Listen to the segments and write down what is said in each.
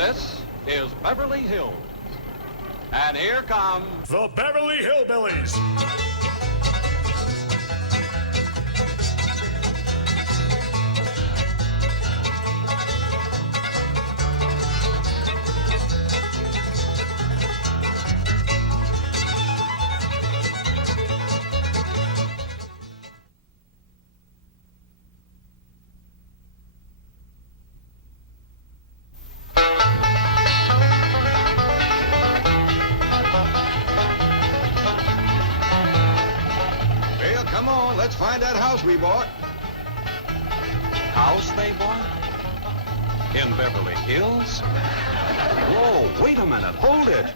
This is Beverly Hills. And here come the Beverly Hillbillies. Find that house we bought. House they bought? In Beverly Hills? Whoa, wait a minute, hold it.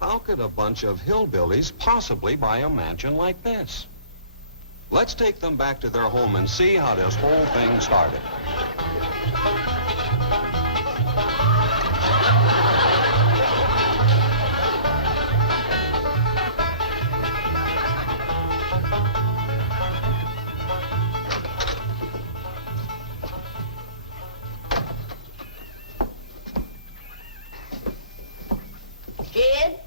How could a bunch of hillbillies possibly buy a mansion like this? Let's take them back to their home and see how this whole thing started. Jed,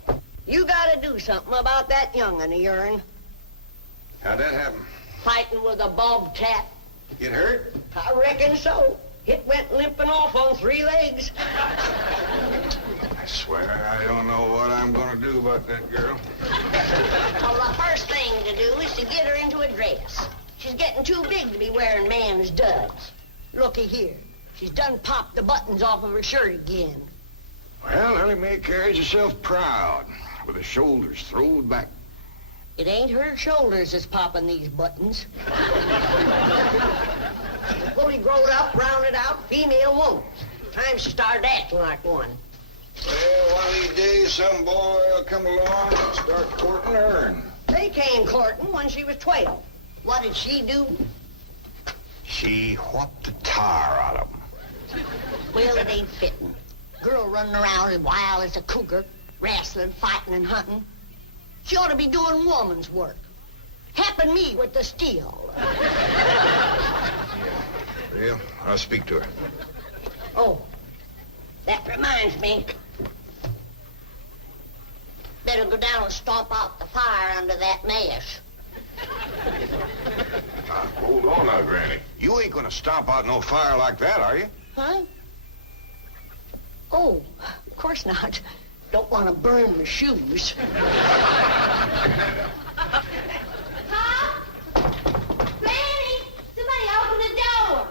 you gotta do something about that young'un of yourn. How'd that happen? Fighting with a bobcat. Get hurt? I reckon so. It went limping off on 3 legs. I swear I don't know what I'm gonna do about that girl. Well, the first thing to do is to get her into a dress. She's getting too big to be wearing man's duds. Looky here. She's done popped the buttons off of her shirt again. Well, Elly May carries herself proud, with her shoulders throwed back. It ain't her shoulders that's popping these buttons. Fully growed up, rounded out, female woman. Time she started acting like one. Well, one of these days, some boy will come along and start courting her. They came courting when she was 12. What did she do? She whopped the tar out of them. Well, it ain't fitting. Girl running around as wild as a cougar, wrestling, fighting, and hunting. She ought to be doing woman's work. Helping me with the steel. Well, I'll speak to her. Oh, that reminds me. Better go down and stomp out the fire under that mess. Hold on now, Granny. You ain't gonna stomp out no fire like that, are you? Huh? Oh, of course not. Don't want to burn my shoes. Huh? Granny, somebody open the door.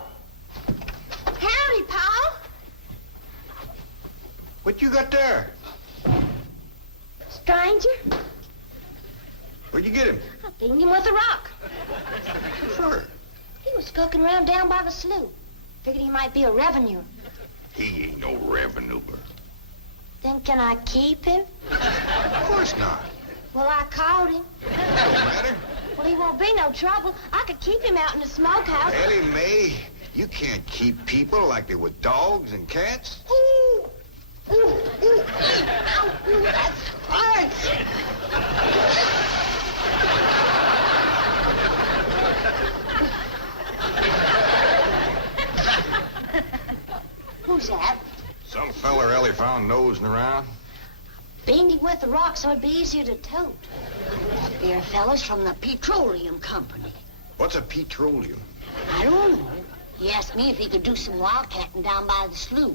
Howdy, Pa. What you got there? Stranger? Where'd you get him? I beat him with a rock. Sure. He was skulking around down by the slough. Figured he might be a revenue. He ain't no revenue. Then can I keep him? Of course not. Well, I caught him. Don't matter. Well, he won't be no trouble. I could keep him out in the smokehouse. Elly May, you can't keep people like they were dogs and cats. Ooh. Ooh, ooh, ow, ooh, that's hard. Who's that? Some feller Elly found nosing around. Beamed him with the rock so it'd be easier to tote. They're fellas from the petroleum company. What's a petroleum? I don't know. He asked me if he could do some wildcatting down by the slough.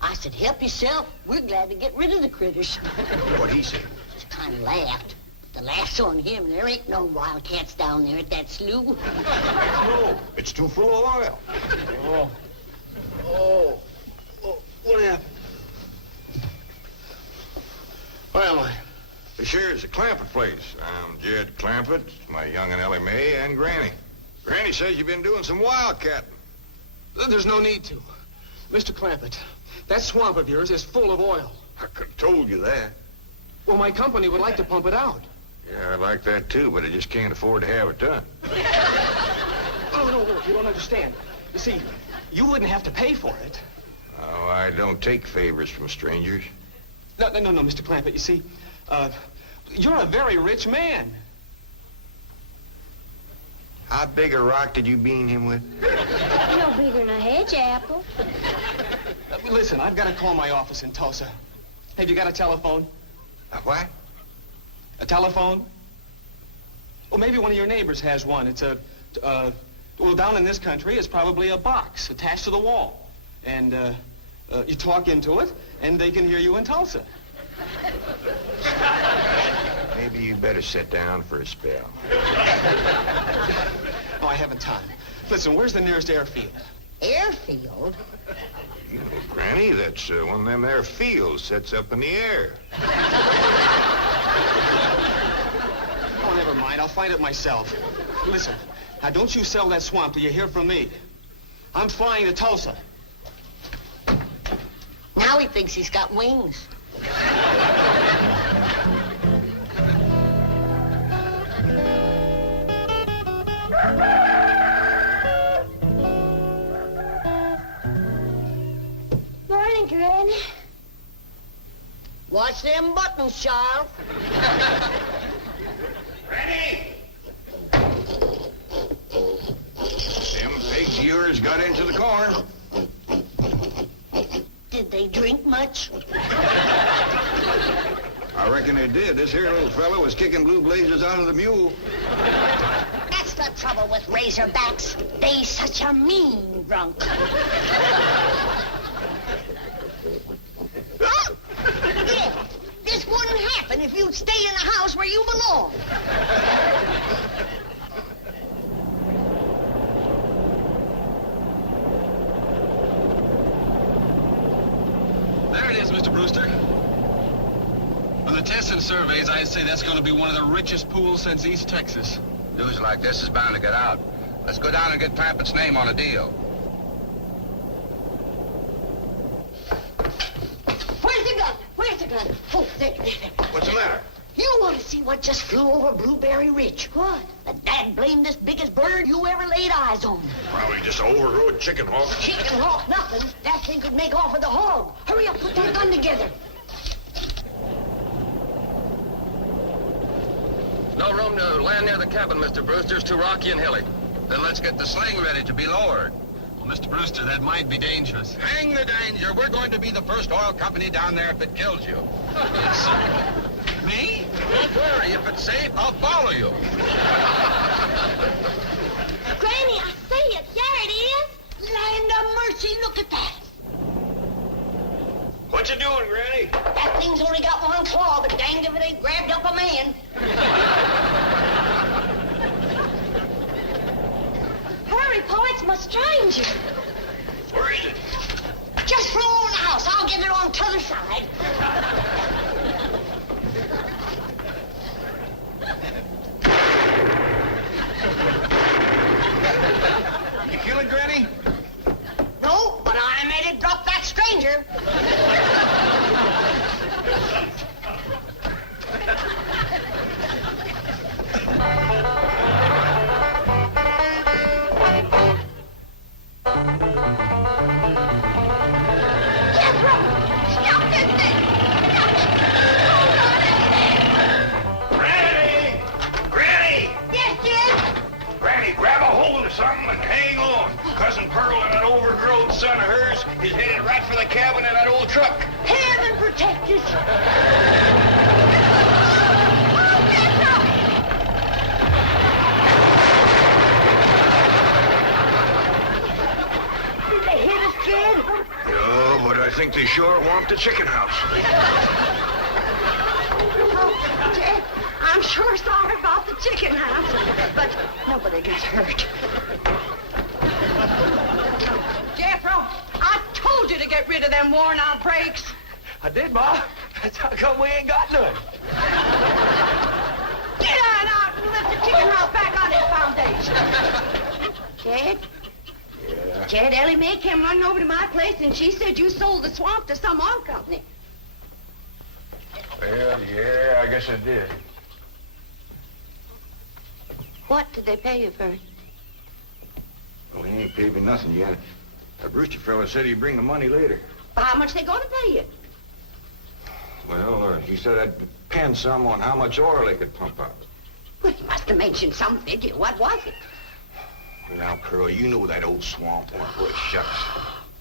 I said, help yourself. We're glad to get rid of the critters. What'd he say? Just kind of laughed. The last on him, there ain't no wildcats down there at that slough. No, it's too full of oil. Oh, what happened? Where am I? This here's the Clampett place. I'm Jed Clampett, my young'un Elly May, and Granny. Granny says you've been doing some wildcatting. There's no need to. Mr. Clampett, that swamp of yours is full of oil. I could have told you that. Well, my company would like to pump it out. Yeah, I'd like that too, but I just can't afford to have it done. Oh, no, you don't understand. You see, you wouldn't have to pay for it. Oh, I don't take favors from strangers. No, Mr. Clampett, you see, you're a very rich man. How big a rock did you bean him with? No bigger than a hedge apple. Listen, I've got to call my office in Tulsa. Have you got a telephone? A what? A telephone? Well, maybe one of your neighbors has one. It's well, down in this country, it's probably a box attached to the wall. And, you talk into it, and they can hear you in Tulsa. Maybe you better sit down for a spell. Oh, I haven't time. Listen, where's the nearest airfield? Airfield? You know, Granny, that's one of them there fields sets up in the air. Oh, never mind. I'll find it myself. Listen, now don't you sell that swamp till you hear from me. I'm flying to Tulsa. Now he thinks he's got wings. Morning, Granny. Watch them buttons, child. Granny! Them pigs of yours got into the corn. Did they drink much? I reckon they did. This here little fellow was kicking blue blazes out of the mule. That's the trouble with razorbacks. They such a mean drunk. Yeah, this wouldn't happen if you'd stay in the house where you belong. There it is, Mr. Brewster. From the tests and surveys, I'd say that's going to be one of the richest pools since East Texas. News like this is bound to get out. Let's go down and get Clampett's name on a deal. Where's the gun? Where's the gun? Oh, there. What's the matter? You want to see what just flew over Blueberry Ridge? What? The dad-blamed biggest bird you ever laid eyes on. Probably just an overgrown chicken hawk. Chicken hawk, nothing. That thing could make off with a hog. Hurry up, put that gun together. No room to land near the cabin, Mr. Brewster. It's too rocky and hilly. Then let's get the sling ready to be lowered. Well, Mr. Brewster, that might be dangerous. Hang the danger. We're going to be the first oil company down there if it kills you. Yes, sir. Me? Don't worry. If it's safe, I'll follow you. Granny, I see it. There it is. Land of mercy, look at that. What you doing, Granny? That thing's only got one claw, but danged if it ain't grabbed up a man. Hurry, Po, it's my stranger. Where is it? Just throw on the house. I'll get it on t'other side. You kill it, Granny? No, but I made it drop that stranger. Jethro, stop this thing. Stop it. Hold on it. Granny! Granny! Yes, Jed? Granny, grab a hold of something and hang on. Cousin Pearl and that overgrown son of hers is headed right for the cabin in that old truck. Heaven protect us. Oh, Jethro! Did they hit us, Jed? Yeah, but I think they sure want the chicken house. Jed, I'm sure sorry about the chicken house, but nobody got hurt. Jethro, I told you to get rid of them worn-out brakes. I did, Ma. That's how come we ain't got none. Get on out and lift the chicken house back on its foundation. Jed? Yeah. Jed, Elly May came running over to my place, and she said you sold the swamp to some oil company. Well, yeah, I guess I did. What did they pay you for it? Well, he ain't paid me nothing yet. That Brewster fella said he'd bring the money later. How much they going to pay you? Well, he said that'd depend some on how much oil they could pump out. Well, you must have mentioned some figure. What was it? Now, Pearl, you know that old swamp won't push shucks.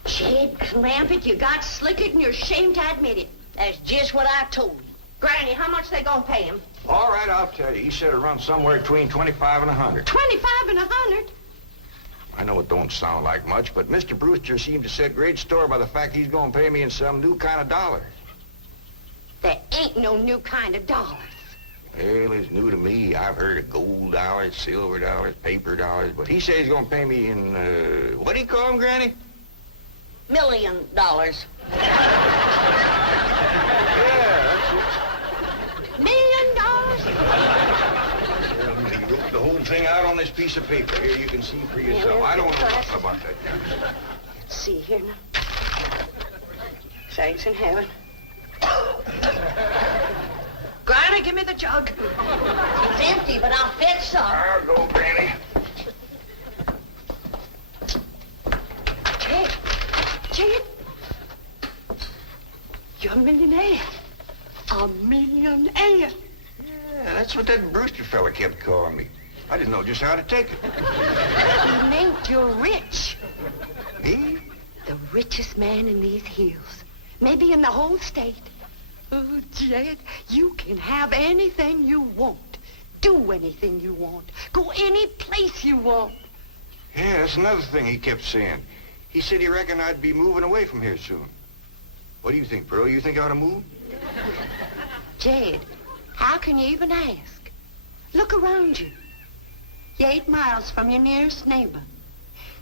Jed Clampett, you got slicker than you're ashamed to admit it. That's just what I told you. Granny, how much they gonna pay him? All right, I'll tell you. He said it runs somewhere between 25 and 100. 25 and 100? I know it don't sound like much, but Mr. Brewster seemed to set great store by the fact he's going to pay me in some new kind of dollar. There ain't no new kind of dollars. Well, it's new to me. I've heard of gold dollars, silver dollars, paper dollars, but he says he's going to pay me in, what do you call them, Granny? $1 million. Yeah, that's $1 million? it. He wrote the whole thing out on this piece of paper. Here, you can see for yourself. I don't know nothing about that. Let's see here now. Saints in heaven. Granny, give me the jug. It's empty, but I'll fetch some. I'll go, Granny. Jed, you're a millionaire. A millionaire. Yeah, that's what that Brewster fella kept calling me. I didn't know just how to take it. He meant you're rich. Me? The richest man in these hills. Maybe in the whole state. Oh, Jed, you can have anything you want. Do anything you want. Go any place you want. Yeah, that's another thing he kept saying. He said he reckoned I'd be moving away from here soon. What do you think, Pearl? You think I ought to move? Jed, how can you even ask? Look around you. You're 8 miles from your nearest neighbor.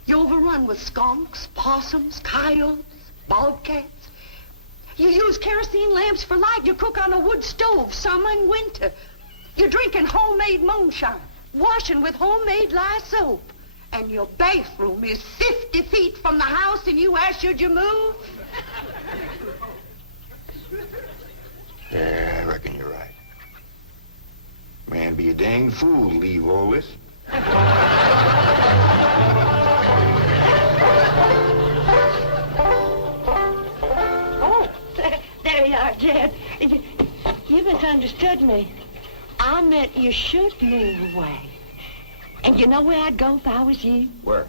You're overrun with skunks, possums, coyotes, bobcats. You use kerosene lamps for light. You cook on a wood stove, summer and winter. You're drinking homemade moonshine, washing with homemade lye soap. And your bathroom is 50 feet from the house, and you ask, should you move? Yeah, I reckon you're right. Man, be a dang fool to leave all this. Oh, there you are, Jed. You misunderstood me. I meant you should move away. And you know where I'd go if I was you? Where?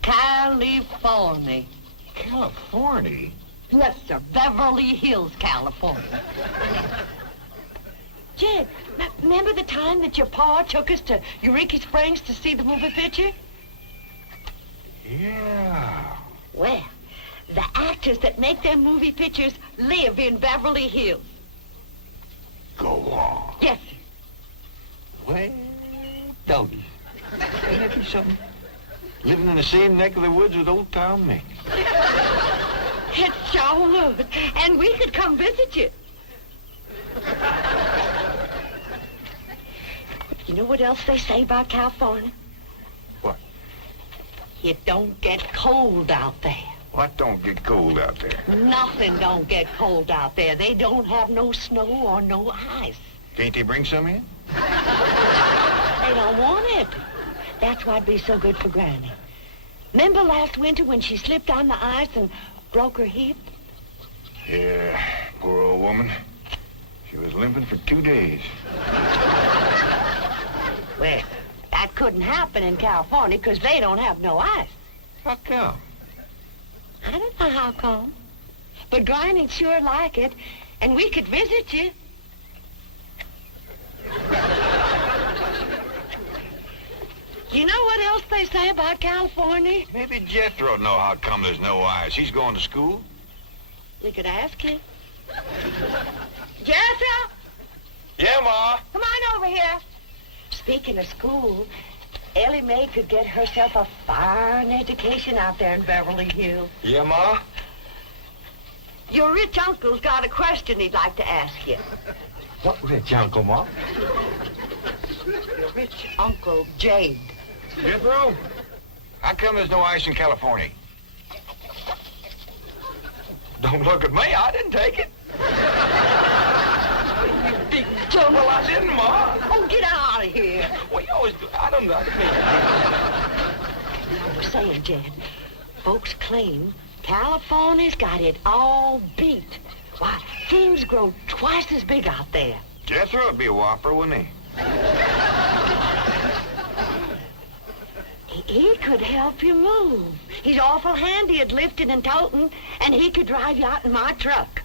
California. California? Yes, sir. Beverly Hills, California. Jed, remember the time that your pa took us to Eureka Springs to see the movie picture? Yeah. Well, the actors that make them movie pictures live in Beverly Hills. Go on. Yes, sir. Well, doggy. Ain't that be something? Living in the same neck of the woods with old Tom Mink. It sure would. And we could come visit you. You know what else they say about California? What? It don't get cold out there. What don't get cold out there? Nothing don't get cold out there. They don't have no snow or no ice. Can't they bring some in? They don't want it. That's why it'd be so good for Granny. Remember last winter when she slipped on the ice and broke her hip? Yeah, poor old woman. She was limping for 2 days. Well, that couldn't happen in California because they don't have no ice. How come? I don't know how come. But Granny'd sure like it, and we could visit you. You know what else they say about California? Maybe Jethro know how come there's no ice. He's going to school. We could ask him. Jethro, Yeah, Ma. come on over here. Speaking of school, Elly May could get herself a fine education out there in Beverly Hills. Yeah, Ma? Your rich uncle's got a question he'd like to ask you. What rich uncle, Ma? Your rich Uncle Jade. Jethro? How come there's no ice in California? Don't look at me. I didn't take it. You big jumble. Well, I didn't, Ma. Oh, get out of here. Well, you always do. I don't know. I was saying, Jed, folks claim California's got it all beat. Why, things grow twice as big out there. Jethro would be a whopper, wouldn't he? He could help you move. He's awful handy at lifting and toting, and he could drive you out in my truck.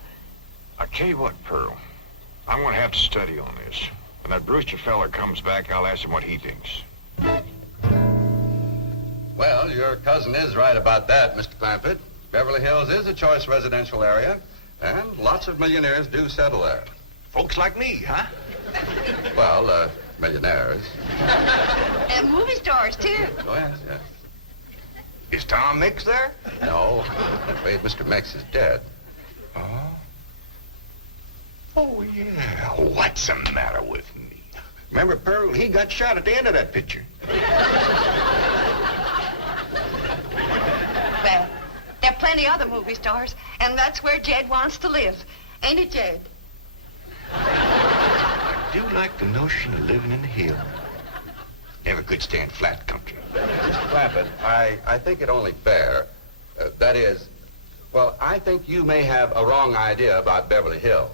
I'll tell you what, Pearl. I'm going to have to study on this. When that Brewster fella comes back, I'll ask him what he thinks. Well, your cousin is right about that, Mr. Clampett. Beverly Hills is a choice residential area, and lots of millionaires do settle there. Folks like me, huh? Well, millionaires. And movie stars, too. Oh, yes, yes. Is Tom Mix there? No, I'm afraid Mr. Mix is dead. Oh? Oh, yeah. What's the matter with me? Remember, Pearl, he got shot at the end of that picture. Well, there are plenty other movie stars, and that's where Jed wants to live. Ain't it, Jed? I do like the notion of living in the hills. Never could stand flat country. Mr. Clampett, I think it only fair. That is, well, I think you may have a wrong idea about Beverly Hills.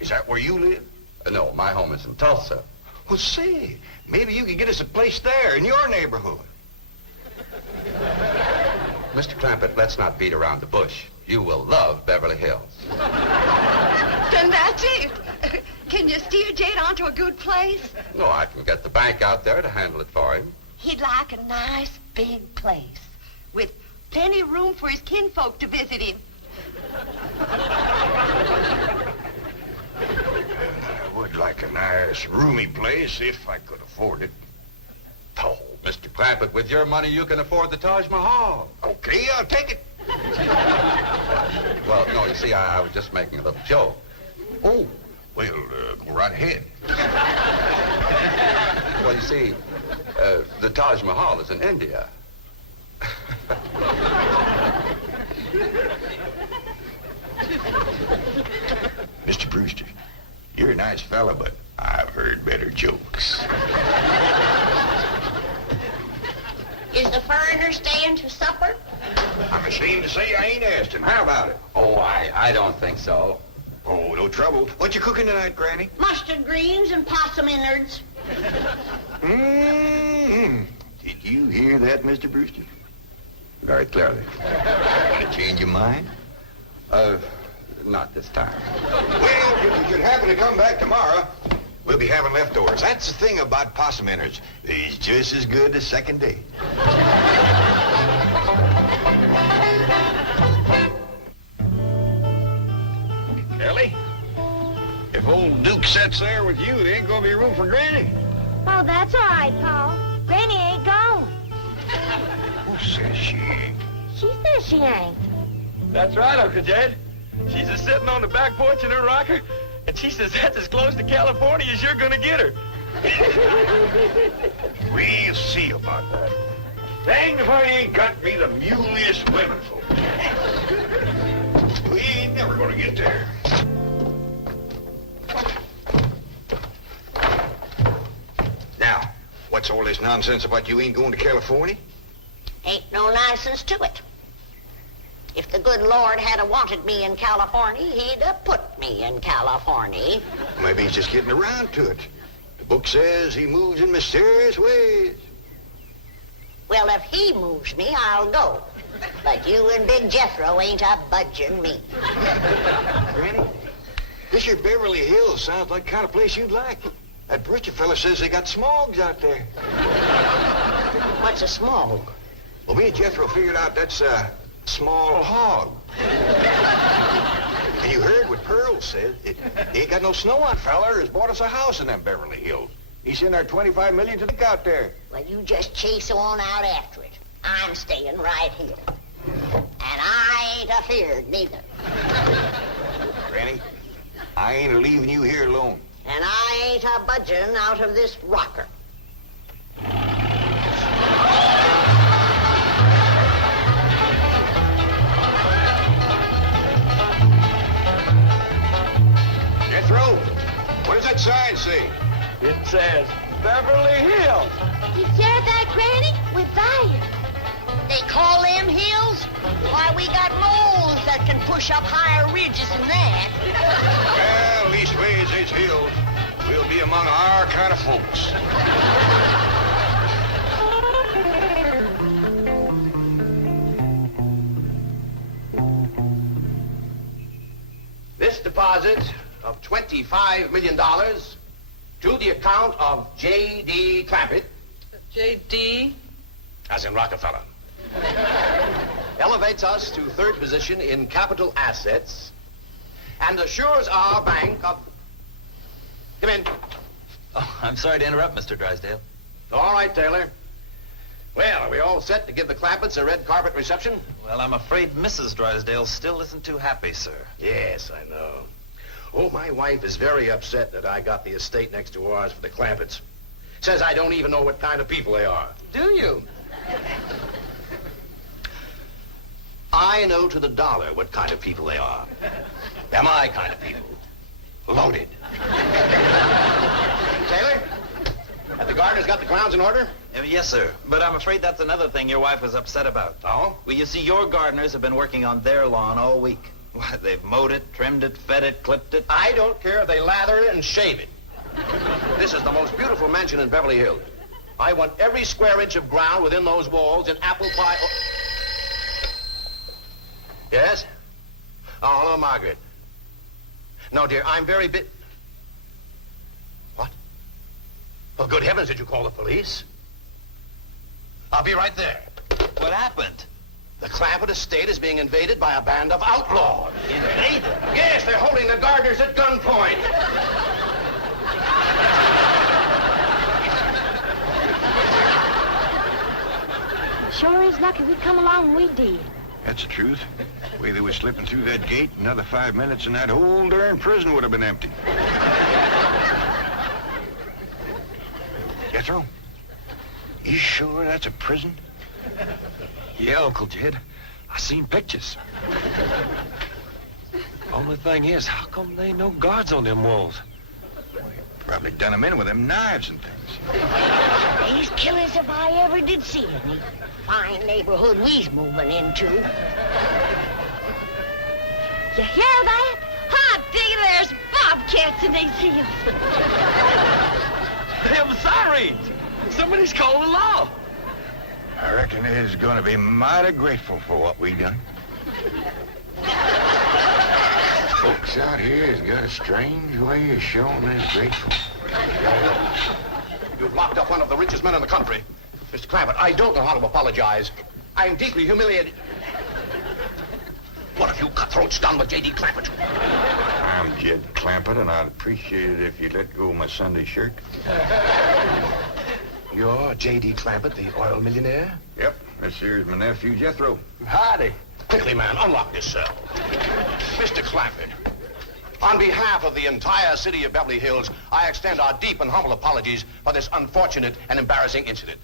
Is that where you live? No, my home is in Tulsa. Well, say, maybe you could get us a place there in your neighborhood. Mr. Clampett, let's not beat around the bush. You will love Beverly Hills. Then that's it. Can you steer Jed onto a good place? No, I can get the bank out there to handle it for him. He'd like a nice big place with plenty of room for his kinfolk to visit him. I would like a nice, roomy place if I could afford it. Oh, Mr. Clampett, with your money, you can afford the Taj Mahal. Okay, I'll take it. Well, no, you see, I was just making a little joke. Oh, well, go right ahead. Well, you see, the Taj Mahal is in India. Mr. Brewster, you're a nice fella, but I've heard better jokes. Is the foreigner staying to supper? I'm ashamed to say I ain't asked him. How about it? Oh, I don't think so. Oh, no trouble. What you cooking tonight, Granny? Mustard greens and possum innards. Mm-hmm. Did you hear that, Mr. Brewster? Very clearly. Want to change your mind? Not this time. Well, if you should happen to come back tomorrow, we'll be having leftovers. That's the thing about possum innards. They's just as good the second day. Elly, if old Duke sits there with you, there ain't gonna be room for Granny. Oh, that's all right, Paul. Granny ain't gone. Who says she ain't? She says she ain't. That's right, Uncle Jed. She's just sitting on the back porch in her rocker, and she says that's as close to California as you're gonna get her. We'll see about that. Dang if I ain't got me the muleyest women folk. We ain't never gonna get there. Now, what's all this nonsense about you ain't going to California? Ain't no nonsense to it. If the good Lord had wanted me in California, he'd have put me in California. Maybe he's just getting around to it. The book says he moves in mysterious ways. Well, if he moves me, I'll go. But you and Big Jethro ain't a budging me. Granny, this here Beverly Hills sounds like the kind of place you'd like. That Brewster fella says they got smogs out there. What's a smog? Well, me and Jethro figured out that's a small hog. And you heard what Pearl said. He ain't got no snow on, fella. Has bought us a house in them Beverly Hills. He's in our $25 million to look out there. Well, you just chase on out after it. I'm staying right here. And I ain't afeared neither. Granny, I ain't leaving you here alone. And I ain't a budging out of this rocker. Jethro, what does that sign say? It says Beverly Hills. You said that, Granny? We're Baer. They call them hills? Why, we got moles that can push up higher ridges than that. Well, leastways, it's hills. We'll be among our kind of folks. deposit of $25 million to the account of J.D. Clampett. J.D.? As in Rockefeller. Elevates us to third position in capital assets and assures our bank of... Come in. Oh, I'm sorry to interrupt, Mr. Drysdale. All right, Taylor. Well, are we all set to give the Clampetts a red carpet reception? Well, I'm afraid Mrs. Drysdale still isn't too happy, sir. Yes, I know. Oh, my wife is very upset that I got the estate next to ours for the Clampetts. Says I don't even know what kind of people they are. Do you? I know to the dollar what kind of people they are. They're my kind of people. Loaded. Taylor, have the gardeners got the grounds in order? Yes, sir. But I'm afraid that's another thing your wife was upset about. Oh? Well, you see, your gardeners have been working on their lawn all week. Why, they've mowed it, trimmed it, fed it, clipped it. I don't care if they lather it and shave it. This is the most beautiful mansion in Beverly Hills. I want every square inch of ground within those walls in apple pie... Yes? Oh, hello, Margaret. No, dear, I'm very What? Well, good heavens, did you call the police? I'll be right there. What happened? The Clampett estate is being invaded by a band of outlaws. Invaded? Yes, they're holding the gardeners at gunpoint. Sure is lucky we come along when we did. That's the truth. The way they were slipping through that gate, another 5 minutes and that whole darn prison would have been empty. Jethro, you sure that's a prison? Yeah, Uncle Jed. I seen pictures. Only thing is, how come there ain't no guards on them walls? Probably done them in with them knives and things. These killers if I ever did see any. Fine neighborhood we's moving into. You hear that? Hot diggity, there's bobcats in these hills. Them sirens! Somebody's calling the law. I reckon they's gonna be mighty grateful for what we done. Folks out here has got a strange way of showing they're grateful. You've locked up one of the richest men in the country. Mr. Clampett, I don't know how to apologize. I am deeply humiliated. What have you cutthroats done with J.D. Clampett? I'm Jed Clampett, and I'd appreciate it if you'd let go of my Sunday shirt. You're J.D. Clampett, the oil millionaire? Yep, this here's my nephew, Jethro. Howdy. Quickly, man, unlock this cell. Mr. Clampett, on behalf of the entire city of Beverly Hills, I extend our deep and humble apologies for this unfortunate and embarrassing incident.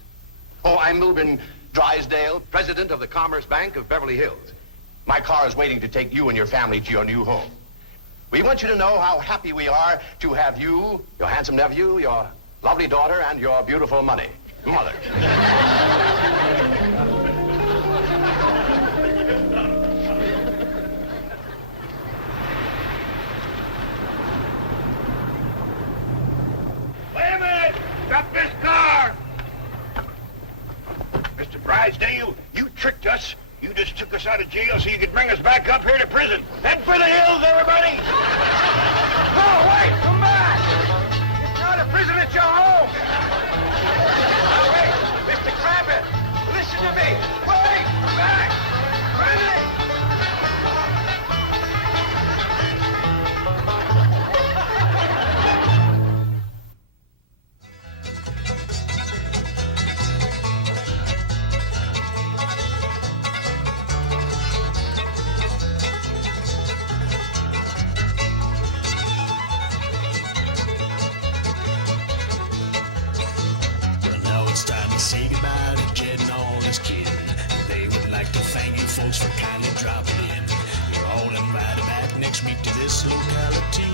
Oh, I'm Milburn Drysdale, president of the Commerce Bank of Beverly Hills. My car is waiting to take you and your family to your new home. We want you to know how happy we are to have you, your handsome nephew, your lovely daughter, and your beautiful mother. Wait a minute! Stop this car! Mr. Drysdale, you tricked us. You just took us out of jail so you could bring us back up here to prison. Head for the hills, everybody! No, wait! Come back! It's not a prison, it's your home! Now, wait! Mr. Clampett, listen to me! Wait! Come back! Ready? Say goodbye to Jed and all his kidding. They would like to thank you folks for kindly dropping in. You're all invited back next week to this locality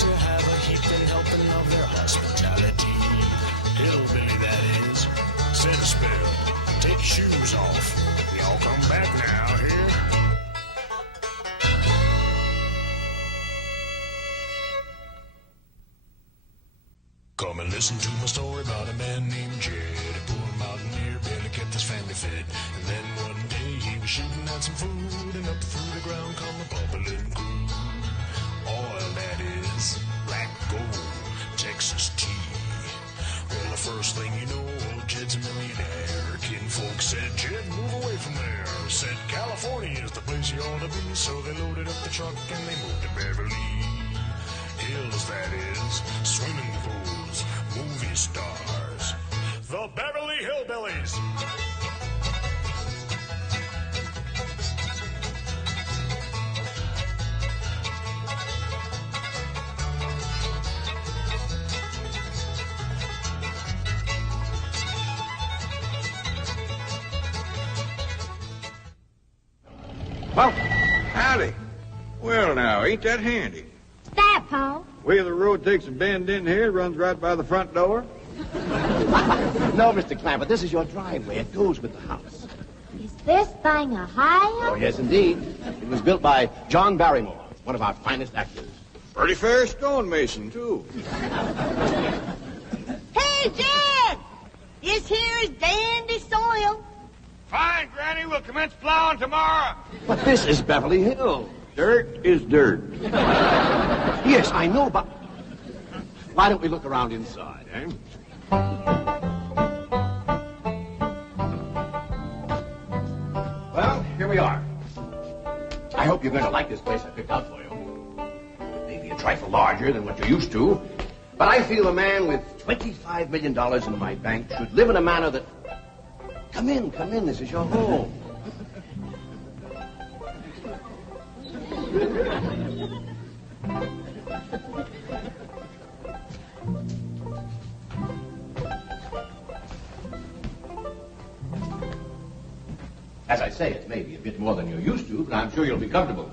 to have a heaping helping of their hospitality. Hillbilly, that is. Said a spell. Take your shoes off. Y'all come back now, here. Come and listen to my story about a man named Jed. Mountaineer barely kept his family fed. And then one day he was shooting at some food, and up through the ground come a bubbling crew. Oil, that is. Black gold. Texas tea. Well, the first thing you know, old Jed's a millionaire. Kinfolk said, Jed, move away from there. Said, California is the place you ought to be. So they loaded up the truck and they moved to Beverly Hills, that is. Swimming pools, movie stars. The Beverly Hillbillies. Well, howdy. Well, now, ain't that handy? That, Pa? Where the road takes a bend in here, runs right by the front door. No, Mr. Clampett, this is your driveway. It goes with the house. Is this thing a high? Oh, yes, indeed. It was built by John Barrymore, one of our finest actors. Pretty fair stonemason, too. Hey, Jed! This here is dandy soil. Fine, Granny. We'll commence plowing tomorrow. But this is Beverly Hills. Dirt is dirt. Yes, I know, but why don't we look around inside, eh? Well, here we are. I hope you're going to like this place I picked out for you. It may be a trifle larger than what you're used to, but I feel a man with $25 million in my bank should live in a manner that... Come in, this is your home. As I say, it may be a bit more than you're used to, but I'm sure you'll be comfortable.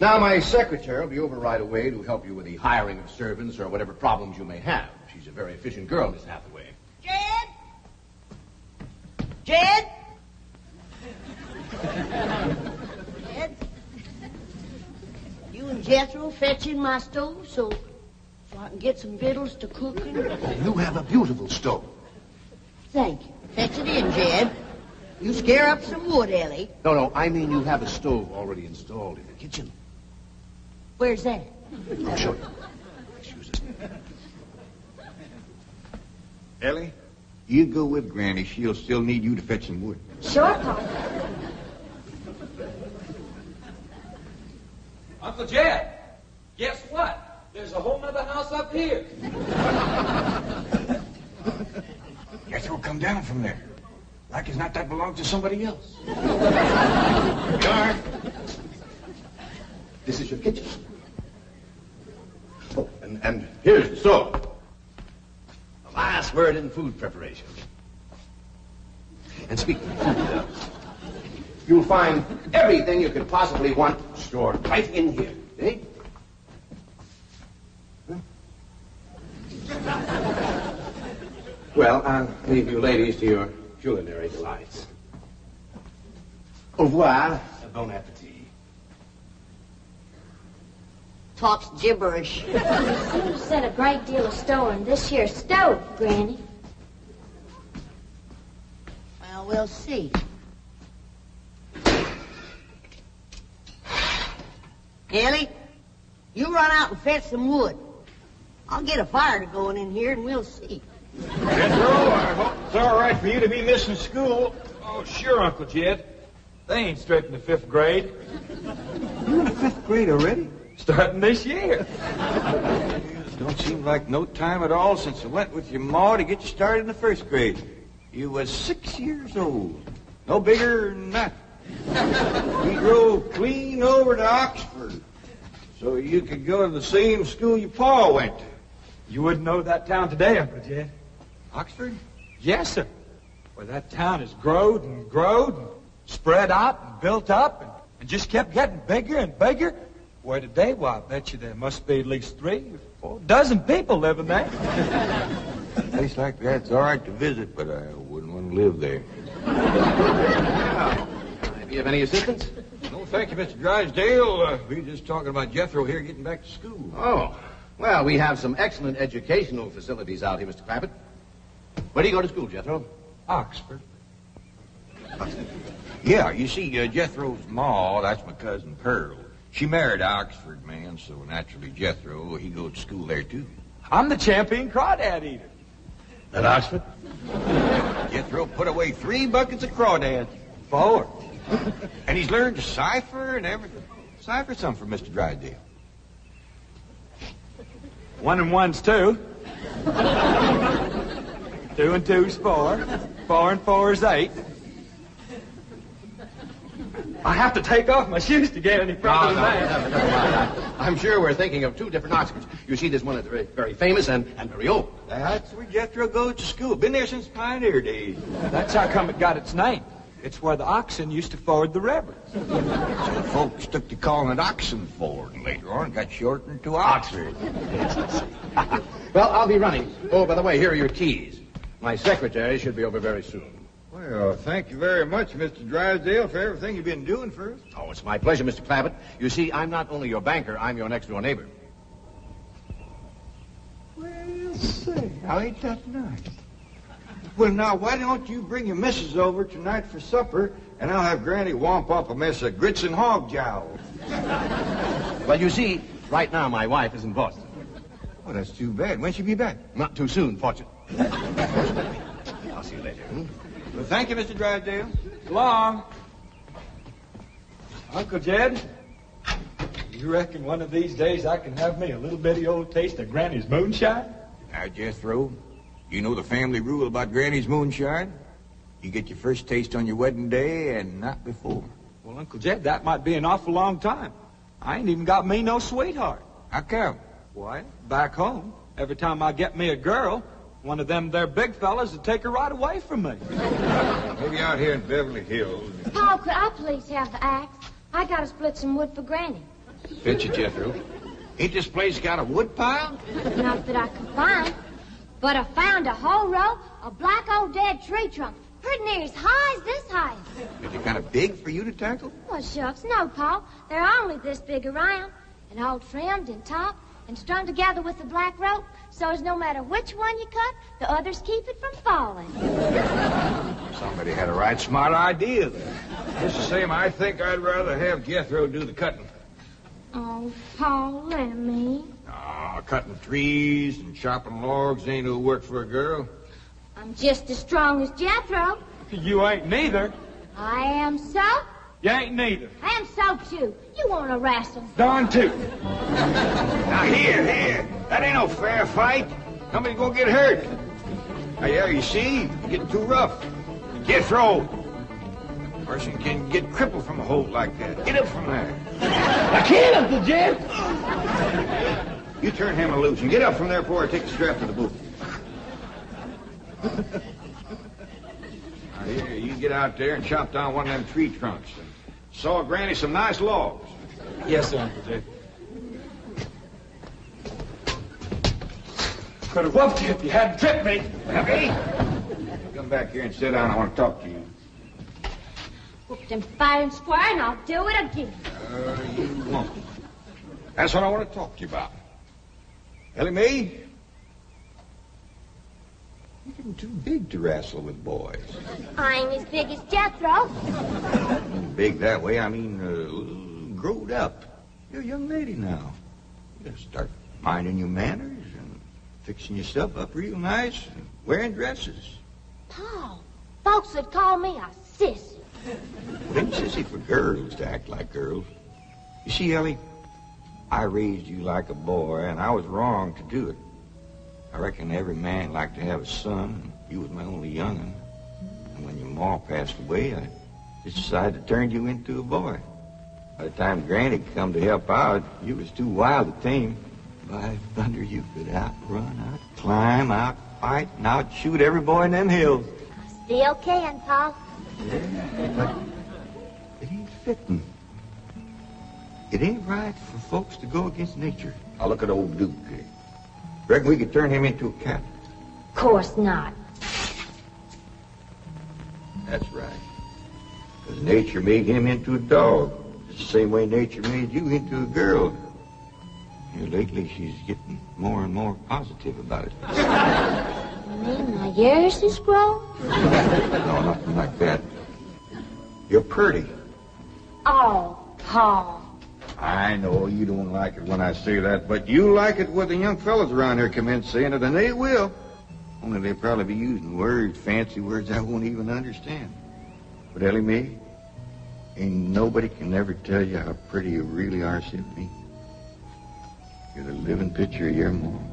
Now, my secretary will be over right away to help you with the hiring of servants or whatever problems you may have. She's a very efficient girl, Miss Hathaway. Jed? Jed? Jed? You and Jethro fetching my stove so I can get some victuals to cook in? You have a beautiful stove. Thank you. Fetch it in, Jed. You scare up some wood, Elly. No, I mean you have a stove already installed in the kitchen. Where's that? I'll show you. Excuse us. Elly, you go with Granny. She'll still need you to fetch some wood. Sure, Pa. Uncle Jed, guess what? There's a whole nother house up here. Jethro, come down from there. Like as not that belongs to somebody else. Darn. This is your kitchen. Oh, and here's the stove. The last word in food preparation. And speaking of food, you'll find everything you could possibly want stored right in here. Eh? Huh? Well, I'll leave you ladies to your culinary delights. Au revoir. Bon appetit. Talks gibberish. You seem to set a great deal of store in this here stove, Granny. Well, we'll see. Elly, you run out and fetch some wood. I'll get a fire to going in here and we'll see. Jethro, I hope it's all right for you to be missing school. Oh, sure, Uncle Jed. They ain't straight in the 5th grade. You in the 5th grade already? Starting this year. Don't seem like no time at all since I went with your ma to get you started in the 1st grade. You was 6 years old. No bigger than that. We drove clean over to Oxford so you could go to the same school your pa went to. You wouldn't know that town today, Uncle Jed. Oxford? Yes, sir. Well, that town has growed and growed and spread out and built up and just kept getting bigger and bigger. Where today, well, I bet you there must be at least 3 or 4 dozen people living there. A place like that's all right to visit, but I wouldn't want to live there. Do you have any assistance? No, thank you, Mr. Drysdale. We were just talking about Jethro here getting back to school. Oh, well, we have some excellent educational facilities out here, Mr. Clampett. Where do you go to school, Jethro? Oxford. Yeah, you see, Jethro's ma, that's my cousin Pearl. She married an Oxford man, so naturally Jethro, he goes to school there, too. I'm the champion crawdad eater. At Oxford? Jethro put away 3 buckets of crawdads. 4. And he's learned to cipher and everything. Cipher some for Mr. Drysdale. 1 and 1's 2. 2 and 2's 4. 4 and 4's 8. I have to take off my shoes to get any further than that. No. I'm sure we're thinking of 2 different Oxfords. You see, there's one that's very, very famous and very old. That's where Jethro goes to school. Been there since pioneer days. That's how come it got its name. It's where the oxen used to ford the river. So folks took to calling it Oxen Ford, and later on got shortened to Oxford. Well, I'll be running. Oh, by the way, here are your keys. My secretary should be over very soon. Well, thank you very much, Mr. Drysdale, for everything you've been doing for us. Oh, it's my pleasure, Mr. Clampett. You see, I'm not only your banker, I'm your next-door neighbor. Well, say, how ain't that nice? Well, now, why don't you bring your missus over tonight for supper, and I'll have Granny womp up a mess of grits and hog jowl. Well, you see, right now my wife is in Boston. Oh, that's too bad. When she'll be back? Not too soon, fortunately. I'll see you later. Well, thank you, Mr. Drysdale. Long. Uncle Jed, you reckon one of these days I can have me a little bitty old taste of Granny's moonshine? Now, Jethro, you know the family rule about Granny's moonshine? You get your first taste on your wedding day and not before. Well, Uncle Jed, that might be an awful long time. I ain't even got me no sweetheart. How come? Why, back home, every time I get me a girl, one of them there big fellas would take her right away from me. Maybe out here in Beverly Hills. Paul, could I please have the axe? I gotta split some wood for Granny. Bet you, Jethro. Ain't this place got a wood pile? Not that I could find. But I found a whole row of black old dead tree trunks, pretty near as high as this height. Is it kind of big for you to tackle? Well, shucks, no, Paul. They're only this big around, and all trimmed and topped and strung together with a black rope, so as no matter which one you cut, the others keep it from falling. Somebody had a right smart idea there. Just the same, I think I'd rather have Jethro do the cutting. Oh, Paul, let me. Cutting trees and chopping logs ain't no work for a girl. I'm just as strong as Jethro. You ain't neither. I am so. You ain't neither. I am so, too. You want to wrestle? Darn tootin'. Now, here. That ain't no fair fight. Somebody's gonna get hurt. Now, yeah, you see? You're getting too rough. Jethro. A person can get crippled from a hold like that. Get up from there. I can't, Uncle Jed. You turn him loose and get up from there before I take the strap to the boot. Now, here, you get out there and chop down one of them tree trunks. And saw Granny some nice logs. Yes, sir, Uncle Jed. Could have whooped you if you hadn't tripped me. Hey, come back here and sit down. I want to talk to you. Whooped him fair and square, and I'll do it again. You won't. That's what I want to talk to you about. Elly Mae, you're getting too big to wrestle with boys. I ain't as big as Jethro. Big that way, I mean, growed up. You're a young lady now. You gotta start minding your manners and fixing yourself up real nice and wearing dresses. Paul, folks would call me a sissy. It ain't sissy for girls to act like girls. You see, Elly, I raised you like a boy, and I was wrong to do it. I reckon every man liked to have a son, and you was my only young'un. And when your ma passed away, I just decided to turn you into a boy. By the time Granny come to help out, you was too wild to tame. By thunder, you could outrun, out-climb, out-fight, and out-shoot every boy in them hills. Still can, Paul. But it ain't fitting. It ain't right for folks to go against nature. Now look at old Duke. Reckon we could turn him into a cat? Of course not. That's right. Because nature made him into a dog. It's the same way nature made you into a girl. Here lately, she's getting more and more positive about it. You mean my years has grown? No, nothing like that. You're pretty. Oh, Paul. I know you don't like it when I say that, but you like it when the young fellas around here commence saying it, and they will. Only they'll probably be using words, fancy words I won't even understand. But Elly, me, ain't nobody can ever tell you how pretty you really are, except me. You're the living picture of your mom.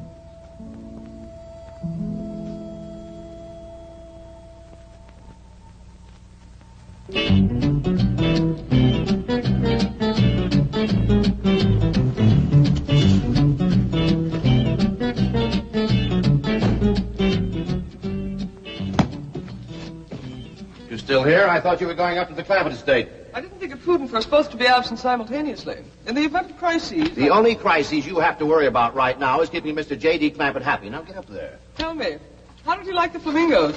You still here? I thought you were going up to the Clampett estate. I didn't think it prudent for us both to be absent simultaneously. In the event of crises... The only crises you have to worry about right now is keeping Mr. J.D. Clampett happy. Now get up there. Tell me, how did you like the flamingos?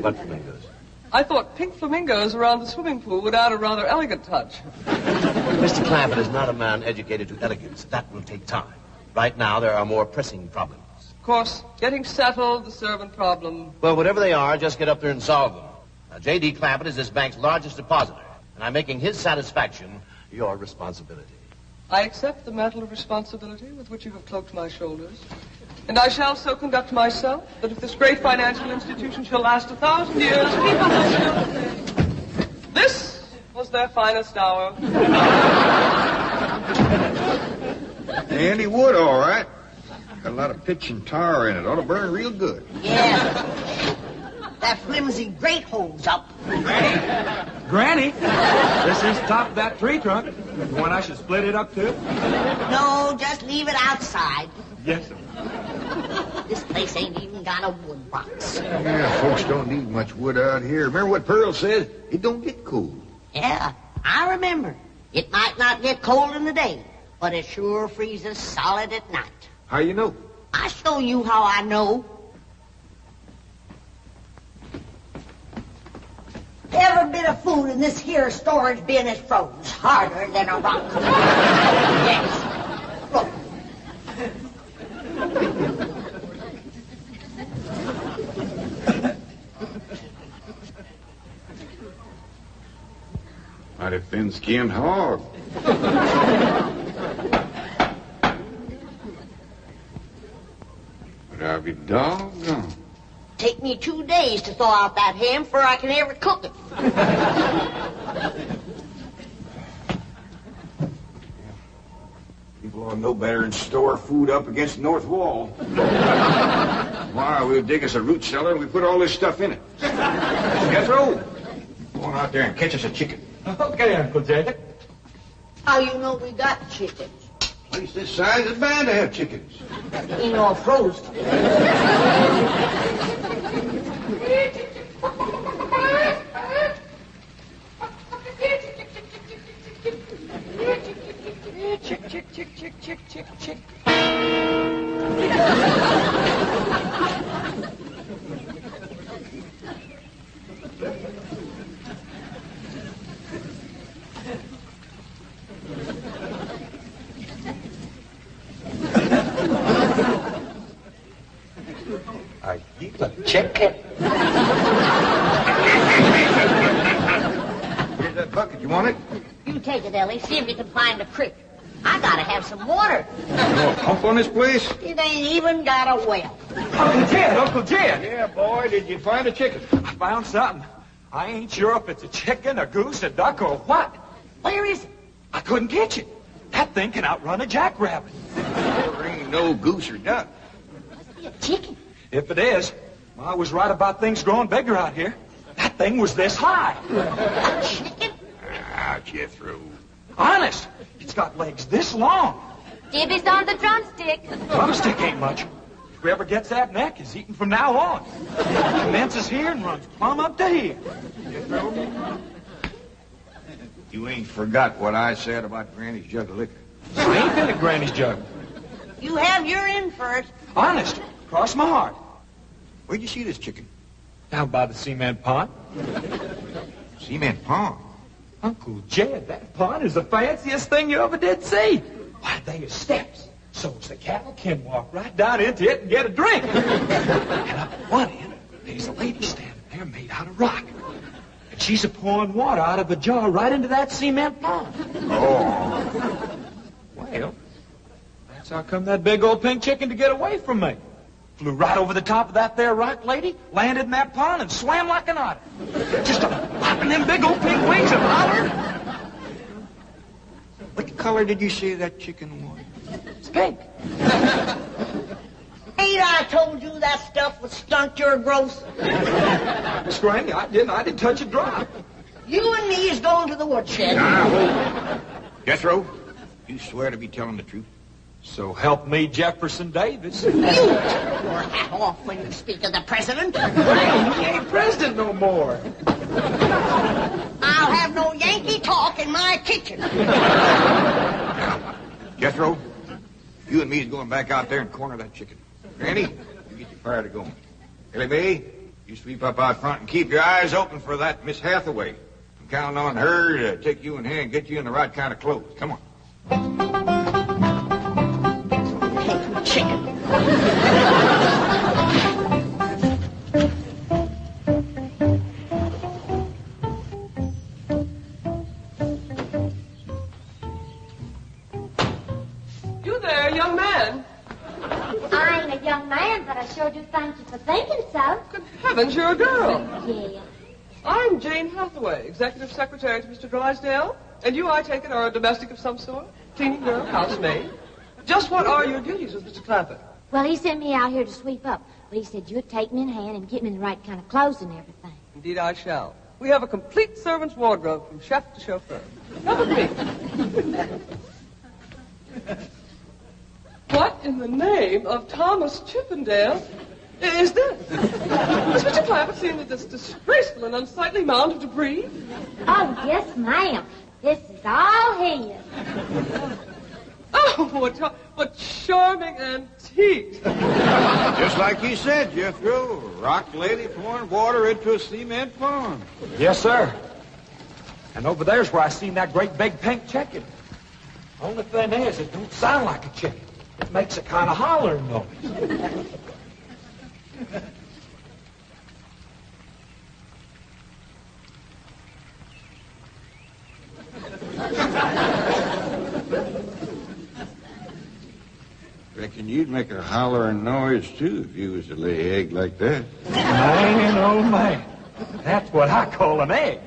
What flamingos? I thought pink flamingos around the swimming pool would add a rather elegant touch. Mr. Clampett is not a man educated to elegance. That will take time. Right now, there are more pressing problems. Of course, getting settled, the servant problem. Well, whatever they are, just get up there and solve them. Now, J.D. Clampett is this bank's largest depositor, and I'm making his satisfaction your responsibility. I accept the mantle of responsibility with which you have cloaked my shoulders. And I shall so conduct myself that if this great financial institution shall last 1,000 years, people will still say, this was their finest hour. Handy wood, all right. Got a lot of pitch and tar in it. Ought to burn real good. Yeah. That flimsy grate holds up. Granny, this is top of that tree trunk. You want I should split it up, too? No, just leave it outside. Yes, sir. This place ain't even got a wood box. Yeah, folks don't need much wood out here. Remember what Pearl said? It don't get cold. Yeah, I remember. It might not get cold in the day, but it sure freezes solid at night. How you know? I show you how I know. Every bit of food in this here storage bin is froze harder than a rock. Yes. Look. Mighty thin-skinned hog. But I'll be doggone. Take me 2 days to thaw out that ham before I can ever cook it. People ought to know better than store food up against the north wall. Why, we'll dig us a root cellar and we put all this stuff in it. Jethro, go on out there and catch us a chicken. Okay, Uncle Jed. How you know we got chickens? A place this size is bound to have chickens. Ain't all frozen. Chick, chick, chick, chick, chick, chick, chick. I keep a chicken. Here's that bucket. You want it? You take it, Elly. See if you can find a creek. I gotta have some water. You want a pump on this place? It ain't even got a well. Uncle Jed. Yeah, boy, did you find a chicken? I found something. I ain't sure if it's a chicken, a goose, a duck, or what. Where is it? I couldn't catch it. That thing can outrun a jackrabbit. There ain't no goose or duck. Must be a chicken. If it is, I was right about things growing bigger out here. That thing was this high. A chicken? Ah, Jethro. Honest, it's got legs this long. Gibby's on the drumstick. Drumstick ain't much. Whoever gets that neck is eating from now on. Commences here and runs plumb up to here. You ain't forgot what I said about Granny's jug of liquor. I ain't been at Granny's jug. You have your in first. Honest, cross my heart. Where'd you see this chicken? Down by the cement pond. Cement pond? Uncle Jed, that pond is the fanciest thing you ever did see. Why, they are steps. So's the cattle can walk right down into it and get a drink. And up at one end, there's a lady standing there made out of rock. And she's pouring water out of a jar right into that cement pond. Oh. Well, that's how come that big old pink chicken to get away from me. Flew right over the top of that there rock lady, landed in that pond, and swam like an otter. Just flapping them big old pink wings and hollered. What color did you say that chicken was? It's pink. Ain't I told you that stuff would stunt your growth? Miss Granny, I didn't touch a drop. You and me is going to the woodshed. Jethro, you swear to be telling the truth? So help me, Jefferson Davis. You take your hat off when you speak of the president. He ain't president no more. I'll have no Yankee talk in my kitchen. Now, Jethro, you and me is going back out there and corner that chicken. Granny, you get your fire to going. Elly May, you sweep up out front and keep your eyes open for that Miss Hathaway. I'm counting on her to take you in hand and get you in the right kind of clothes. Come on. Chicken. You there, young man? I ain't a young man, but I sure do thank you for thinking so. Good heavens, you're a girl. Yeah. I'm Jane Hathaway, executive secretary to Mr. Drysdale. And you, I take it, are a domestic of some sort? Cleaning girl, housemaid? Just what are your duties with Mr. Clampett? Well, he sent me out here to sweep up, but he said you'd take me in hand and get me the right kind of clothes and everything. Indeed, I shall. We have a complete servant's wardrobe from chef to chauffeur. Come with me. What in the name of Thomas Chippendale is this? Has Mr. Clampett seen this disgraceful and unsightly mound of debris? Oh, yes, ma'am. This is all his. Oh, what charming antiques. Just like you said, Jethro. Rock lady pouring water into a cement pond. Yes, sir. And over there's where I seen that great big pink chicken. Only thing is, it don't sound like a chicken. It makes a kind of hollering noise. Reckon you'd make a hollering noise, too, if you was to lay egg like that. Man, oh, man. That's what I call an egg.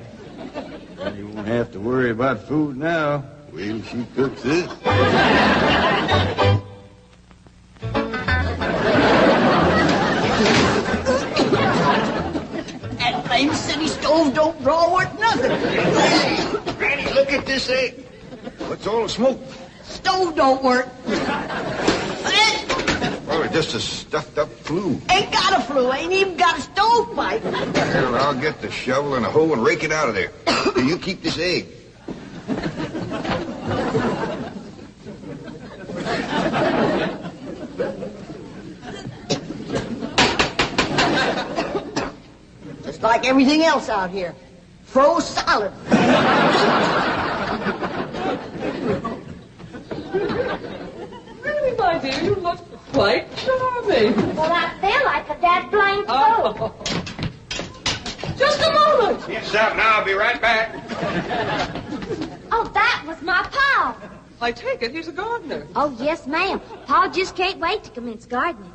Well, you won't have to worry about food now. Wait till she cooks this. That famous city stove don't draw worth nothing. Granny, look at this egg. What's all the smoke? Stove don't work. Well, it's just a stuffed-up flue. Ain't got a flue. Ain't even got a stovepipe. Well, I'll get the shovel and a hoe and rake it out of there. You keep this egg. Just like everything else out here. Froze solid. Really, my dear, you look quite charming. Well, I feel like a dead blank fool. Just a moment. Yes, sir. Now I'll be right back. Oh, that was my Pa. I take it he's a gardener. Oh, yes, ma'am. Pa just can't wait to commence gardening.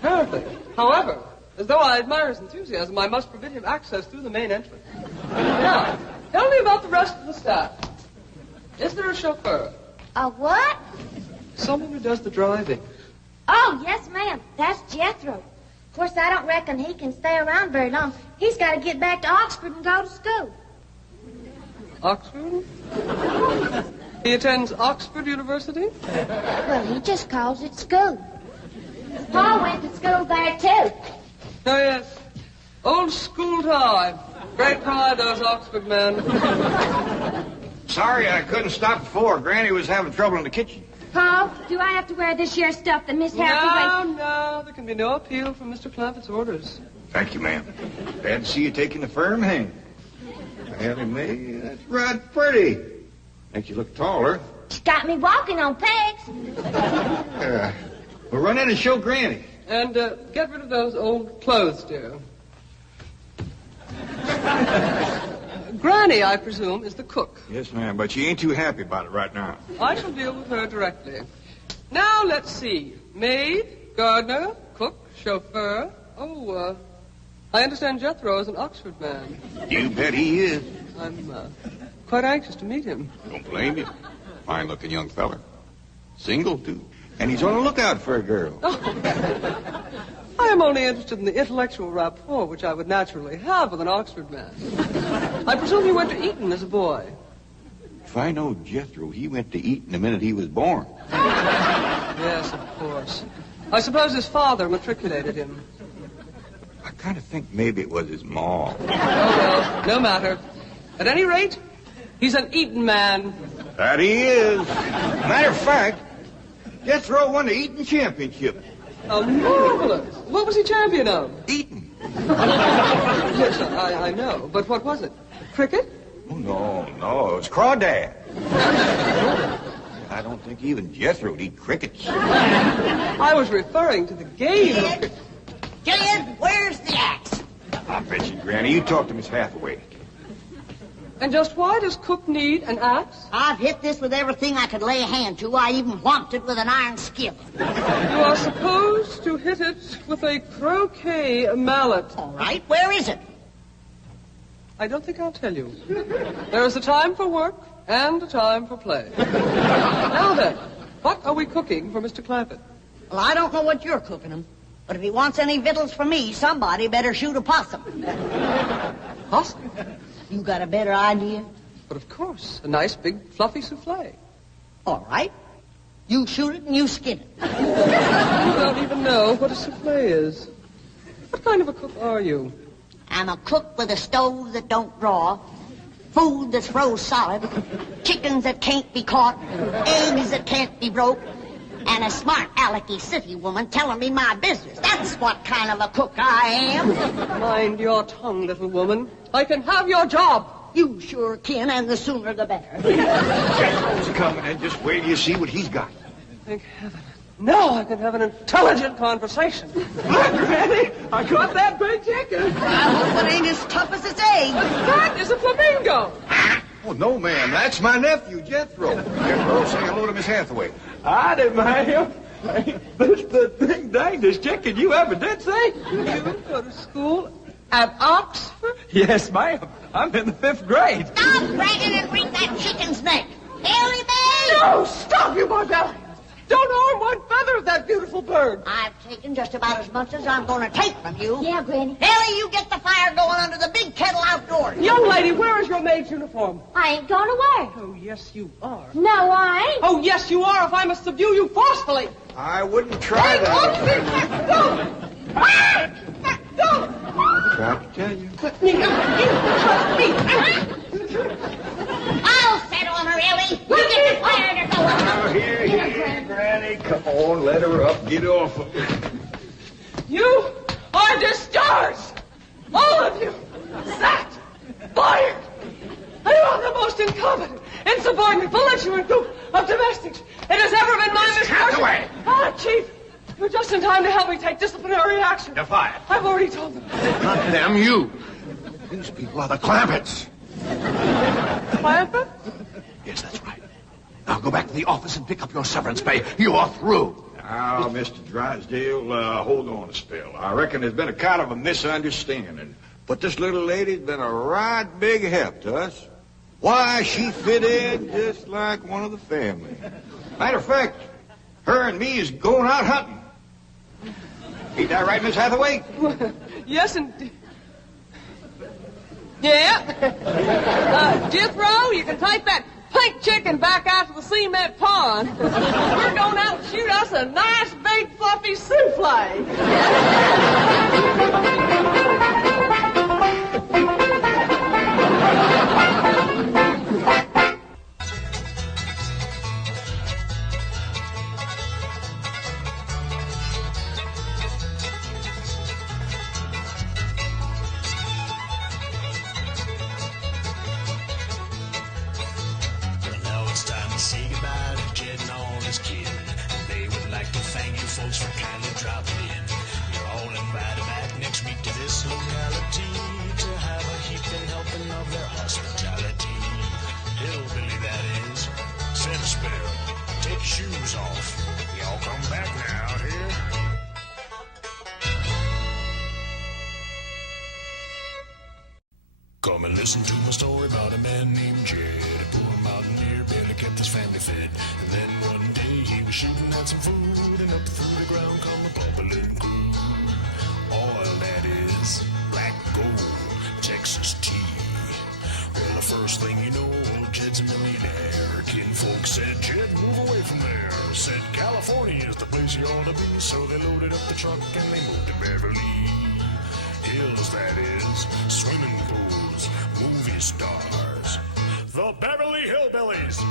Perfect. However, as though I admire his enthusiasm, I must forbid him access through the main entrance. Now, tell me about the rest of the staff. Is there a chauffeur? A what? Someone who does the driving. Oh, yes, ma'am. That's Jethro. Of course, I don't reckon he can stay around very long. He's got to get back to Oxford and go to school. Oxford? He attends Oxford University? Well, he just calls it school. Pa went to school there, too. Oh, yes. Old school time. Great pride, those Oxford men. Sorry I couldn't stop before. Granny was having trouble in the kitchen. Pa, do I have to wear this here stuff that Miss Hathaway... No, there can be no appeal from Mr. Clampett's orders. Thank you, ma'am. Glad to see you taking the firm hand. Elly May, that's right pretty. Makes you look taller. She's got me walking on pegs. We'll run in and show Granny. And get rid of those old clothes, dear. Granny, I presume, is the cook. Yes, ma'am, but she ain't too happy about it right now. I shall deal with her directly. Now, let's see. Maid, gardener, cook, chauffeur. Oh, I understand Jethro is an Oxford man. You bet he is. I'm quite anxious to meet him. Don't blame you. Fine-looking young feller. Single, too. And he's on the lookout for a girl. Oh. I am only interested in the intellectual rapport which I would naturally have with an Oxford man. I presume you went to Eton as a boy. If I know Jethro, he went to Eton the minute he was born. Yes, of course. I suppose his father matriculated him. I kind of think maybe it was his ma. Oh, well, no matter. At any rate, he's an Eton man. That he is. Matter of fact, Jethro won the Eton championship. Oh, marvelous. What was he champion of? Eton. Yes, I know. But what was it? Cricket? Oh, no. It was crawdad. I don't think even Jethro'd eat crickets. I was referring to the game of cricket. Jed, where's the axe? I bet you, Granny. You talk to Miss Hathaway. And just why does Cook need an axe? I've hit this with everything I could lay a hand to. I even whomped it with an iron skillet. You are supposed to hit it with a croquet mallet. All right, where is it? I don't think I'll tell you. There is a time for work and a time for play. Now then, what are we cooking for Mr. Clampett? Well, I don't know what you're cooking him. But if he wants any victuals from me, somebody better shoot a possum. Possum? You got a better idea? But of course, a nice big fluffy souffle. All right. You shoot it and you skin it. You don't even know what a souffle is. What kind of a cook are you? I'm a cook with a stove that don't draw, food that's froze solid, chickens that can't be caught, eggs that can't be broke, and a smart alecky city woman telling me my business. That's what kind of a cook I am. Mind your tongue, little woman. I can have your job. You sure can, and the sooner the better. Jethro's coming, and just wait till you see what he's got. Thank heaven. Now I can have an intelligent conversation. Look, Granny, I caught that big chicken. I hope it ain't as tough as its egg. That is a flamingo. Oh, no, ma'am. That's my nephew, Jethro. Jethro, say hello to Miss Hathaway. Howdy, ma'am. This the big dangest chicken you ever did see. You go to school at Oxford? Yes, ma'am. I'm in the 5th grade. Stop dragging and wring that chicken's neck. Elly, babe! No, stop, you barbarian. Don't harm one feather of that beautiful bird. I've taken just about as much as I'm going to take from you. Yeah, Granny. Elly, you get the fire going under the big kettle outdoors. Young lady, where is your maid's uniform? I ain't going away. Oh, yes, you are. No, I ain't. Oh, yes, you are if I must subdue you forcefully. I wouldn't try that. Don't! Tried to tell you. I'll set on her, Elly. You get the fire to go on. Now, here, Granny. Come on, let her up. Get off of her. You are discharged! All of you! Sacked! Fired! And you are the most incompetent, insubordinate, belligerent group of domestics it has ever been my misfortune. Hathaway! Ah, Chief, you're just in time to help me take disciplinary action. You're fired. I've already told them. Not them, you. These people are the Clampetts. Clampett? Yes, that's right. Now go back to the office and pick up your severance pay. You are through. Now, Mr. Drysdale, hold on a spell. I reckon there's been a kind of a misunderstanding. But this little lady's been a right big help to us. Why, she fit in just like one of the family. Matter of fact, her and me is going out hunting. Ain't that right, Miss Hathaway? Yes, indeed. Yeah. Jethro, you can take that pink chicken back out to the cement pond. We're going out and shoot us a nice big fluffy souffle. Say goodbye to Jed and all his kin. They would like to thank you folks for kindly dropping in. You're all invited back next week to this locality to have a heaping helping of their hospitality. Hillbilly, that is. Set a spell. Take your shoes off. Y'all come back now out here. Come and listen to my story about a man named Jed. A poor mountaineer barely kept his family fed. And then one day he was shooting at some food, and up through the ground come a bubbling crude. Oil, that is. Black gold. Texas tea. Well, the first thing you know, old Jed's a millionaire. Kinfolk said, Jed, move away from there. Said, California is the place you ought to be. So they loaded up the truck and they moved to Beverly Hills, that is. Swimming pools, movie stars. The Beverly Hillbillies.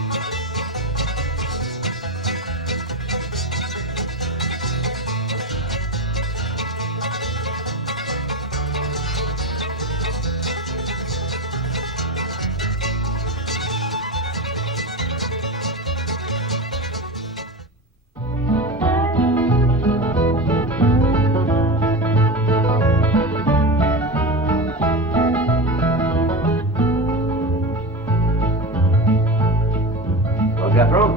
Jethro,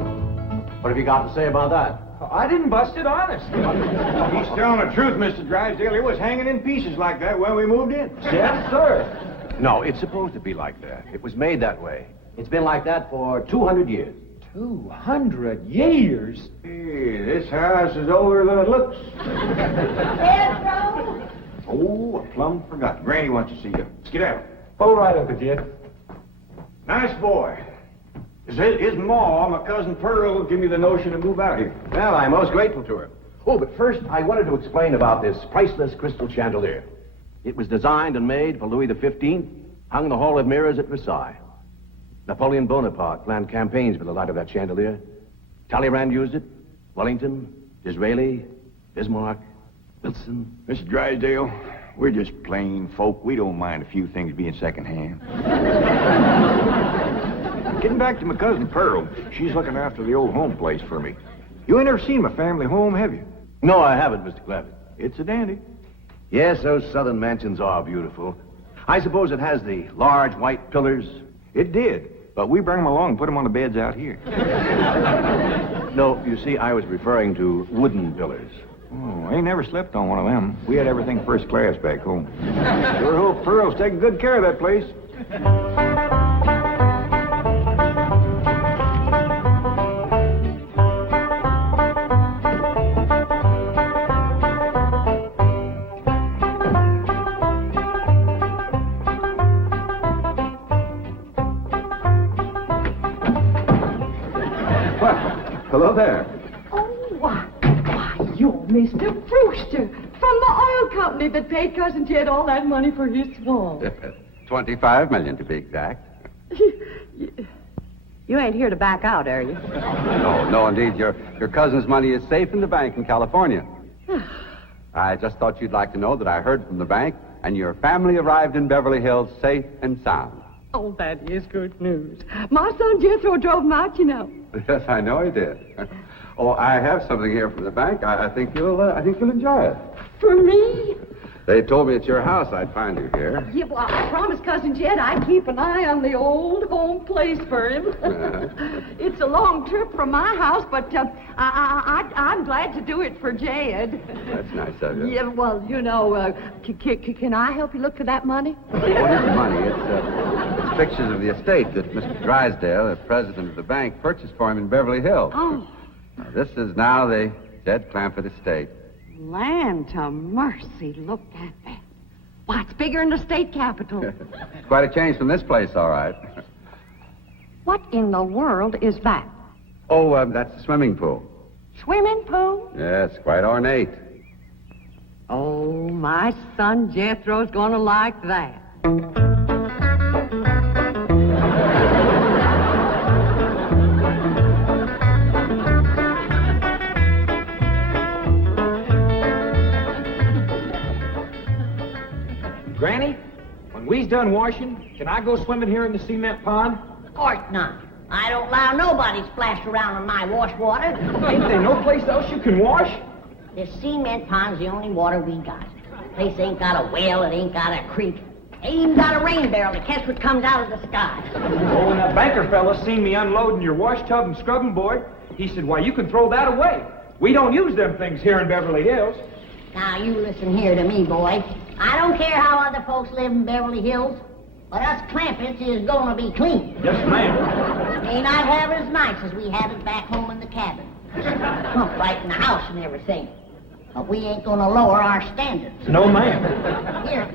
what have you got to say about that? I didn't bust it, honest. He's telling the truth, Mr. Drysdale. It was hanging in pieces like that when we moved in. Yes, sir. No, it's supposed to be like that. It was made that way. It's been like that for 200 years. 200 years? Hey, this house is older than it looks. Jethro? Oh, I plumb forgot. Granny wants to see you. Let's get out. Oh, right over, Jed. Nice boy. His ma, my cousin Pearl, gave me the notion to move out here. Well, I'm most grateful to her. Oh, but first, I wanted to explain about this priceless crystal chandelier. It was designed and made for Louis XV, hung in the Hall of Mirrors at Versailles. Napoleon Bonaparte planned campaigns with the light of that chandelier. Talleyrand used it. Wellington, Disraeli, Bismarck, Wilson. Mr. Drysdale, we're just plain folk. We don't mind a few things being secondhand. Getting back to my cousin Pearl, she's looking after the old home place for me. You ain't never seen my family home, have you? No, I haven't, Mr. Clampett. It's a dandy. Yes, those southern mansions are beautiful. I suppose it has the large white pillars. It did, but we bring them along and put them on the beds out here. No, you see, I was referring to wooden pillars. Oh, I ain't never slept on one of them. We had everything first class back home. Sure hope Pearl's taking good care of that place. Hello there. Oh, why, you're Mr. Brewster from the oil company that paid Cousin Jed all that money for his swamp. 25 million to be exact. You ain't here to back out, are you? No, indeed. Your cousin's money is safe in the bank in California. I just thought you'd like to know that I heard from the bank, and your family arrived in Beverly Hills safe and sound. Oh, that is good news. My son Jethro drove him out, you know. Yes, I know he did. Oh, I have something here from the bank. I think you'll enjoy it. For me? They told me at your house I'd find you here. Yeah, well, I promised Cousin Jed I'd keep an eye on the old home place for him. It's a long trip from my house, but I'm glad to do it for Jed. That's nice of you. Yeah, well, you know, can I help you look for that money? What is the money? It's pictures of the estate that Mr. Drysdale, the president of the bank, purchased for him in Beverly Hills. Oh. This is now the Jed Clampett estate. Land to mercy, look at that. Why, it's bigger than the state capitol. It's quite a change from this place, all right. What in the world is that? Oh, that's the swimming pool. Swimming pool? Yes, quite ornate. Oh, my son Jethro's gonna like that. Granny, when we's done washing, can I go swimming here in the cement pond? Of course not. I don't allow nobody to splash around in my wash water. Ain't there no place else you can wash? This cement pond's the only water we got. Place ain't got a well, it ain't got a creek. Ain't got a rain barrel to catch what comes out of the sky. Oh, and that banker fella seen me unloading your wash tub and scrubbing board. He said, why, you can throw that away. We don't use them things here in Beverly Hills. Now, you listen here to me, boy. I don't care how other folks live in Beverly Hills, but us Clampetts is gonna be clean. Yes, ma'am. May not have it as nice as we have it back home in the cabin. Pump right in the house and everything. But we ain't gonna lower our standards. No, ma'am. Here,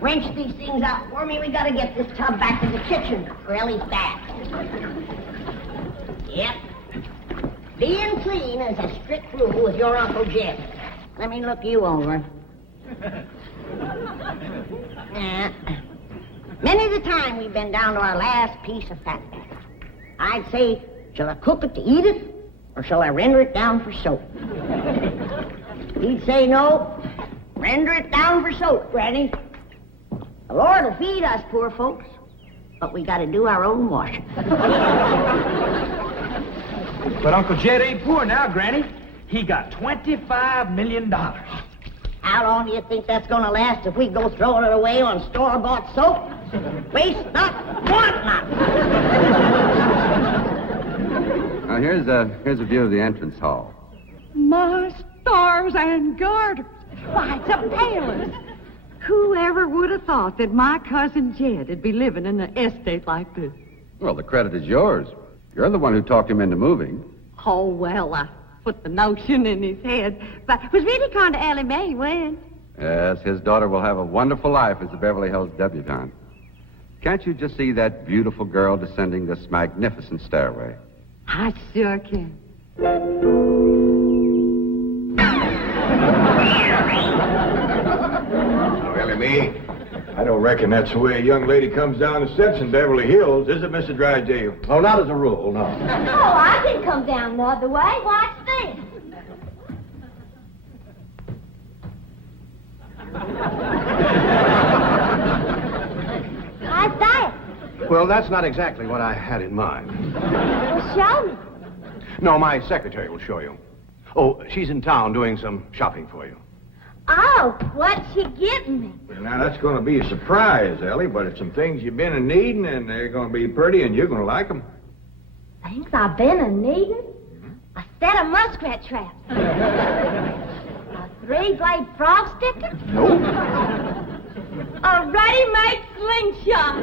wrench these things out for me. We gotta get this tub back to the kitchen for Elly's bath. Yep. Being clean is a strict rule with your Uncle Jed. Let me look you over. Many's the time we've been down to our last piece of fat. I'd say, shall I cook it to eat it, or shall I render it down for soap? He'd say, no, render it down for soap, Granny. The Lord will feed us poor folks, but we gotta do our own washing. But Uncle Jed ain't poor now, Granny. He got $25 million. How long do you think that's gonna last if we go throwing it away on store-bought soap? Waste not, want not. Now, here's a view of the entrance hall. My stars and garters. Why, it's a palace. Whoever would have thought that my cousin Jed would be living in an estate like this? Well, the credit is yours. You're the one who talked him into moving. Oh, well, I put the notion in his head, but it was really kind of Elly Mae when. Yes, his daughter will have a wonderful life as a Beverly Hills debutante. Can't you just see that beautiful girl descending this magnificent stairway? I sure can. Oh, Elly Mae, I don't reckon that's the way a young lady comes down the steps in Beverly Hills, is it, Mr. Drysdale? Oh, not as a rule, no. Oh, I can come down the other way. Watch this. How's that? Well, that's not exactly what I had in mind. Well, show me. No, my secretary will show you. Oh, she's in town doing some shopping for you. Oh, what's she getting me? Now, that's going to be a surprise, Elly, but it's some things you've been a-needing, and they're going to be pretty, and you're going to like them. Things I've been a-needing? A set of muskrat traps. A three-blade frog sticker? Nope. A ready-made slingshot.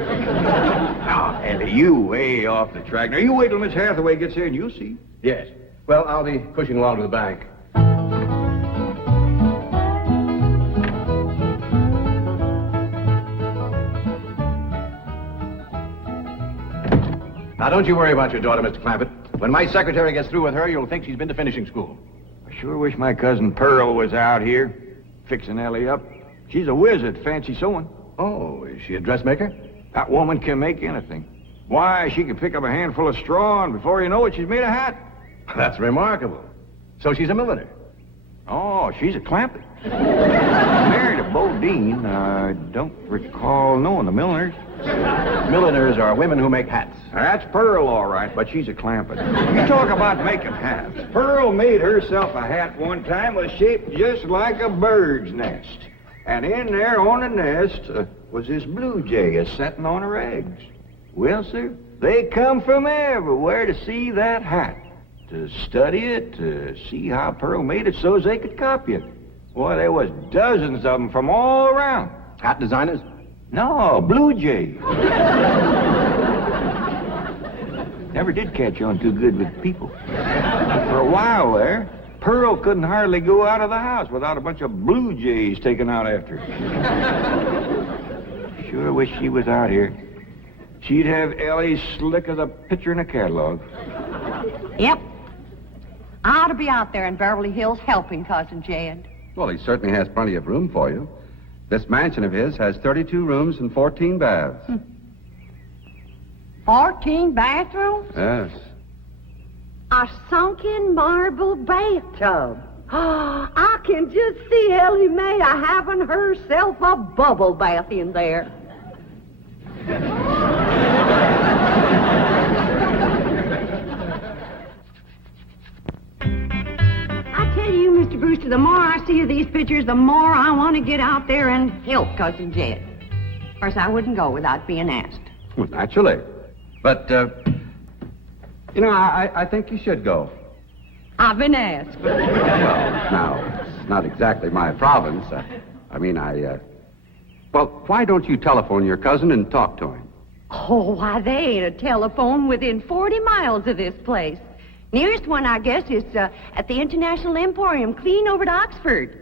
Now, Elly, you way off the track. Now, you wait till Miss Hathaway gets here, and you'll see. Yes. Well, I'll be pushing along to the bank. Now, don't you worry about your daughter, Mr. Clampett. When my secretary gets through with her, you'll think she's been to finishing school. I sure wish my cousin Pearl was out here, fixing Elly up. She's a whiz at fancy sewing. Oh, is she a dressmaker? That woman can make anything. Why, she can pick up a handful of straw, and before you know it, she's made a hat. That's remarkable. So she's a milliner. Oh, she's a Clampett. Married a Bodine. I don't recall knowing the milliners. Milliners are women who make hats. That's Pearl, all right, but she's a Clampett. You talk about making hats. Pearl made herself a hat one time was shaped just like a bird's nest. And in there on the nest was this blue jay a-setting on her eggs. Well, sir, they come from everywhere to see that hat, to study it, to see how Pearl made it so as they could copy it. Boy, there was dozens of them from all around. Hat designers? No, blue jay. Never did catch on too good with people. For a while there, Pearl couldn't hardly go out of the house without a bunch of blue jays taken out after her. Sure wish she was out here. She'd have Elly slick as a picture in a catalog. Yep. I ought to be out there in Beverly Hills helping Cousin Jed. Well, he certainly has plenty of room for you. This mansion of his has 32 rooms and 14 baths. 14 bathrooms? Yes. A sunken marble bathtub. I can just see Elly Mae having herself a bubble bath in there. I tell you, Mr. Brewster, the more I see of these pictures, the more I want to get out there and help Cousin Jed. Of course, I wouldn't go without being asked. Well, naturally. But, I think you should go. I've been asked. Well, now, it's not exactly my province. Well, why don't you telephone your cousin and talk to him? Oh, why, there ain't a telephone within 40 miles of this place. Nearest one, I guess, is at the International Emporium, clean over to Oxford.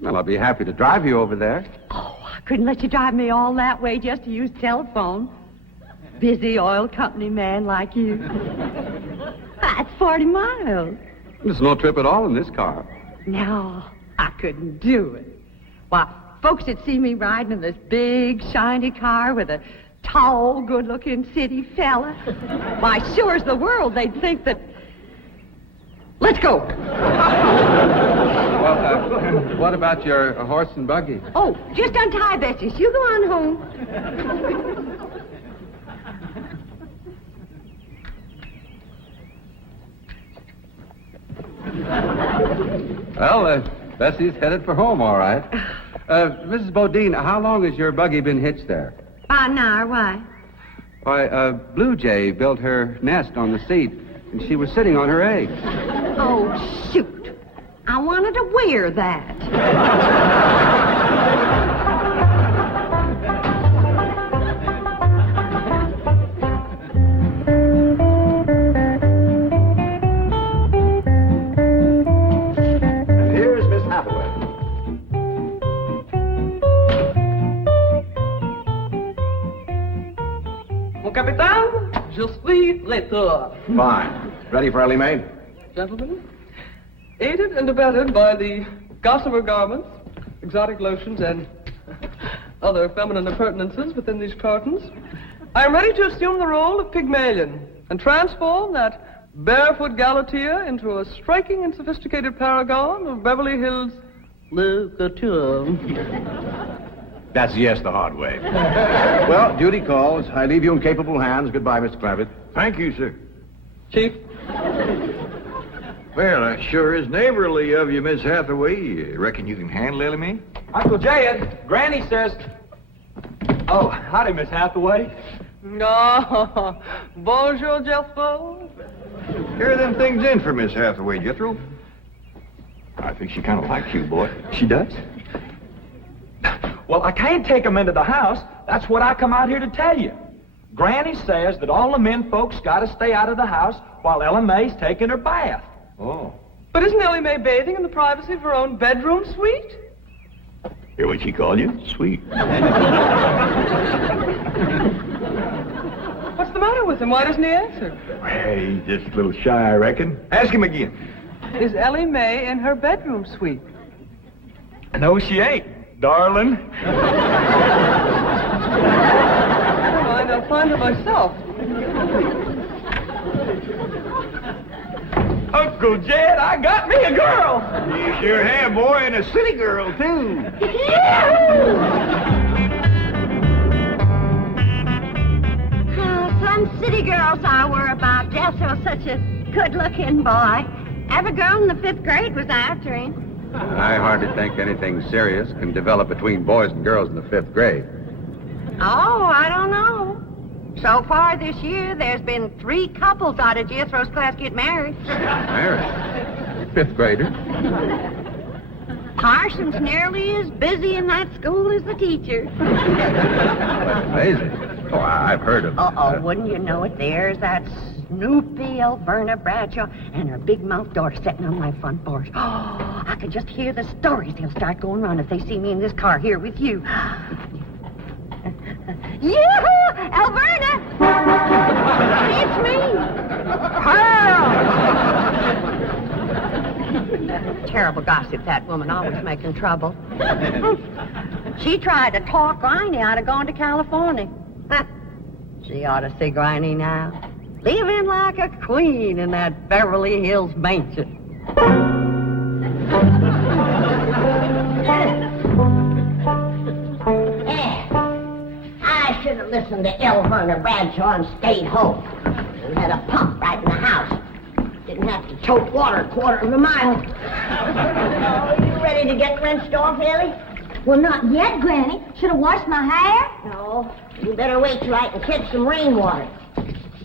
Well, I'll be happy to drive you over there. Oh, I couldn't let you drive me all that way just to use telephone. Busy oil company man like you. That's 40 miles. There's no trip at all in this car. No, I couldn't do it. Why, folks that see me riding in this big, shiny car with a tall, good-looking city fella, why, sure as the world, they'd think that... Let's go. Well, what about your horse and buggy? Oh, just untie Betsy. You go on home. Well, Bessie's headed for home, all right. Mrs. Bodine, how long has your buggy been hitched there? About an hour. Why? Why, Blue Jay built her nest on the seat, and she was sitting on her eggs. Oh, shoot. I wanted to wear that. And here's Miss Hathaway. Mon capitaine, je suis retour. Fine. Ready for Elly May? Gentlemen, aided and abetted by the gossamer garments, exotic lotions, and other feminine appurtenances within these cartons, I am ready to assume the role of Pygmalion and transform that barefoot galatea into a striking and sophisticated paragon of Beverly Hills literature. That's yes the hard way. Well, duty calls. I leave you in capable hands. Goodbye, Mr. Clampett. Thank you, sir. Chief. Well, that sure is neighborly of you, Miss Hathaway. Reckon you can handle Elly May? Uncle Jed, Granny says... Oh, howdy, Miss Hathaway. No. Bonjour, Jethro. Here are them things in for Miss Hathaway, Jethro. I think she kind of likes you, boy. She does? Well, I can't take them into the house. That's what I come out here to tell you. Granny says that all the men folks got to stay out of the house while Elly May's taking her bath. Oh. But isn't Elly May bathing in the privacy of her own bedroom suite? Hear what she called you? Sweet. What's the matter with him? Why doesn't he answer? Well, he's just a little shy, I reckon. Ask him again. Is Elly May in her bedroom suite? No, she ain't, darling. Never mind, I'll find her myself. Uncle Jed, I got me a girl. You sure have, boy, and a city girl, too. Some city girls I were about. Jethro's such a good-looking boy. Every girl in the 5th grade was after him. I hardly think anything serious can develop between boys and girls in the 5th grade. Oh, I don't know. So far this year, there's been 3 couples out of Jethro's class get married. Married? 5th grader? Parson's nearly as busy in that school as the teacher. That's amazing. Oh, I've heard of... Uh-oh, wouldn't you know it? There's that Snoopy Alverna Bradshaw and her big-mouthed daughter sitting on my front porch. Oh, I could just hear the stories they'll start going around if they see me in this car here with you. Yoo-hoo! Alverna! It's me! Terrible gossip, that woman, always making trouble. She tried to talk Granny out of going to California. She ought to see Granny now. Living like a queen in that Beverly Hills mansion. I should have listened to Alverna Bradshaw and stayed home. We had a pump right in the house. Didn't have to tote water a quarter of a mile. You ready to get wrenched off, Elly? Well, not yet, Granny. Should have washed my hair. No, you better wait till I can catch some rainwater.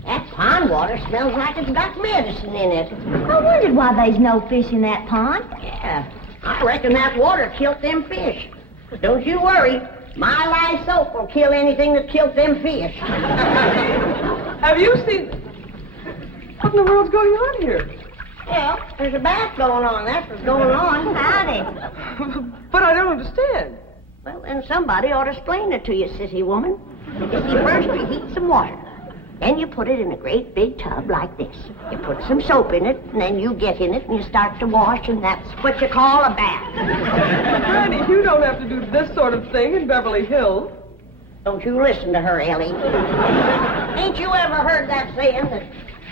That pond water smells like it's got medicine in it. I wondered why there's no fish in that pond. Yeah, I reckon that water killed them fish. Don't you worry. My lye soap will kill anything that killed them fish. Have you seen... What in the world's going on here? Well, there's a bath going on. That's what's going on. Howdy. But I don't understand. Well, then somebody ought to explain it to you, sissy woman. You see, first you heat some water. Then you put it in a great big tub like this. You put some soap in it, and then you get in it and you start to wash, and that's what you call a bath. Granny, you don't have to do this sort of thing in Beverly Hills. Don't you listen to her, Elly. Ain't you ever heard that saying that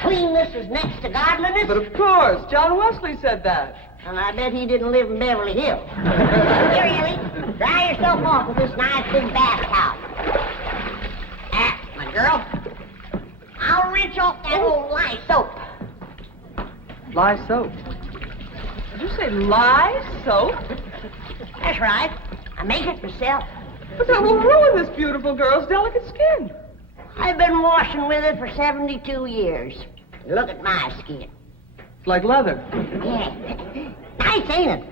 cleanness is next to godliness? But of course, John Wesley said that. And I bet he didn't live in Beverly Hills. Here, Elly, dry yourself off with this nice big bath towel. My girl. I'll rinse off that old lye soap. Lye soap? Did you say lye soap? That's right. I make it myself. But that will ruin this beautiful girl's delicate skin. I've been washing with it for 72 years. Look at my skin. It's like leather. Yeah. Nice, ain't it?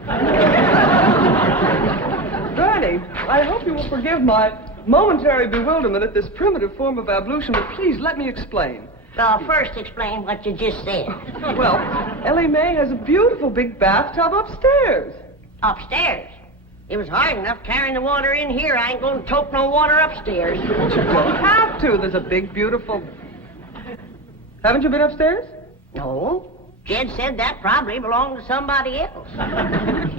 Granny, I hope you will forgive my momentary bewilderment at this primitive form of ablution, but please let me explain. Well, first explain what you just said. Well, Elly May has a beautiful big bathtub upstairs. Upstairs? It was hard enough carrying the water in here. I ain't going to tote no water upstairs. But you don't have to. There's a big, beautiful... Haven't you been upstairs? No. Jed said that probably belonged to somebody else.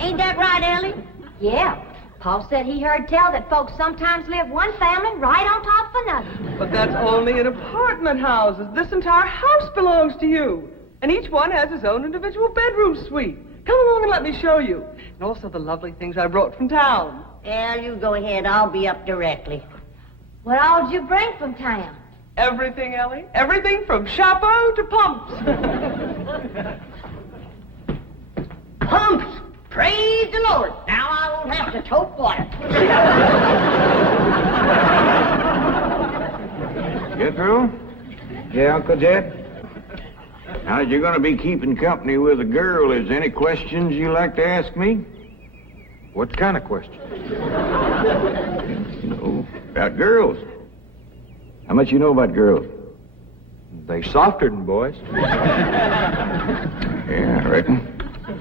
Ain't that right, Elly? Yeah. Paul said he heard tell that folks sometimes live one family right on top of another. But that's only in apartment houses. This entire house belongs to you. And each one has his own individual bedroom suite. Come along and let me show you. And also the lovely things I brought from town. Yeah, you go ahead. I'll be up directly. What all did you bring from town? Everything, Elly. Everything from chapeau to pumps. Pumps! Praise the Lord. Now I won't have to tote water. Jethro? Yeah, Uncle Jed? Now that you're going to be keeping company with a girl, is there any questions you like to ask me? What kind of question? You know, about girls. How much you know about girls? They softer than boys. Yeah, I reckon.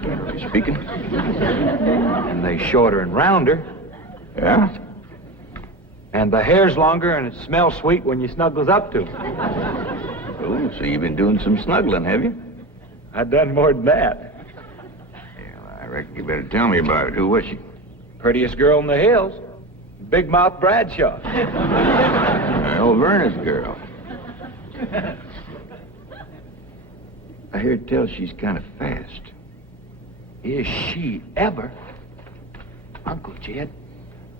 Generally speaking. And they shorter and rounder. Yeah? And the hair's longer and it smells sweet when you snuggles up to 'em. Oh, so you've been doing some snuggling, have you? I've done more than that. Well, I reckon you better tell me about it. Who was she? Prettiest girl in the hills. Big Mouth Bradshaw. Old Verna's girl. I heard tell she's kind of fast. Is she ever? Uncle Jed,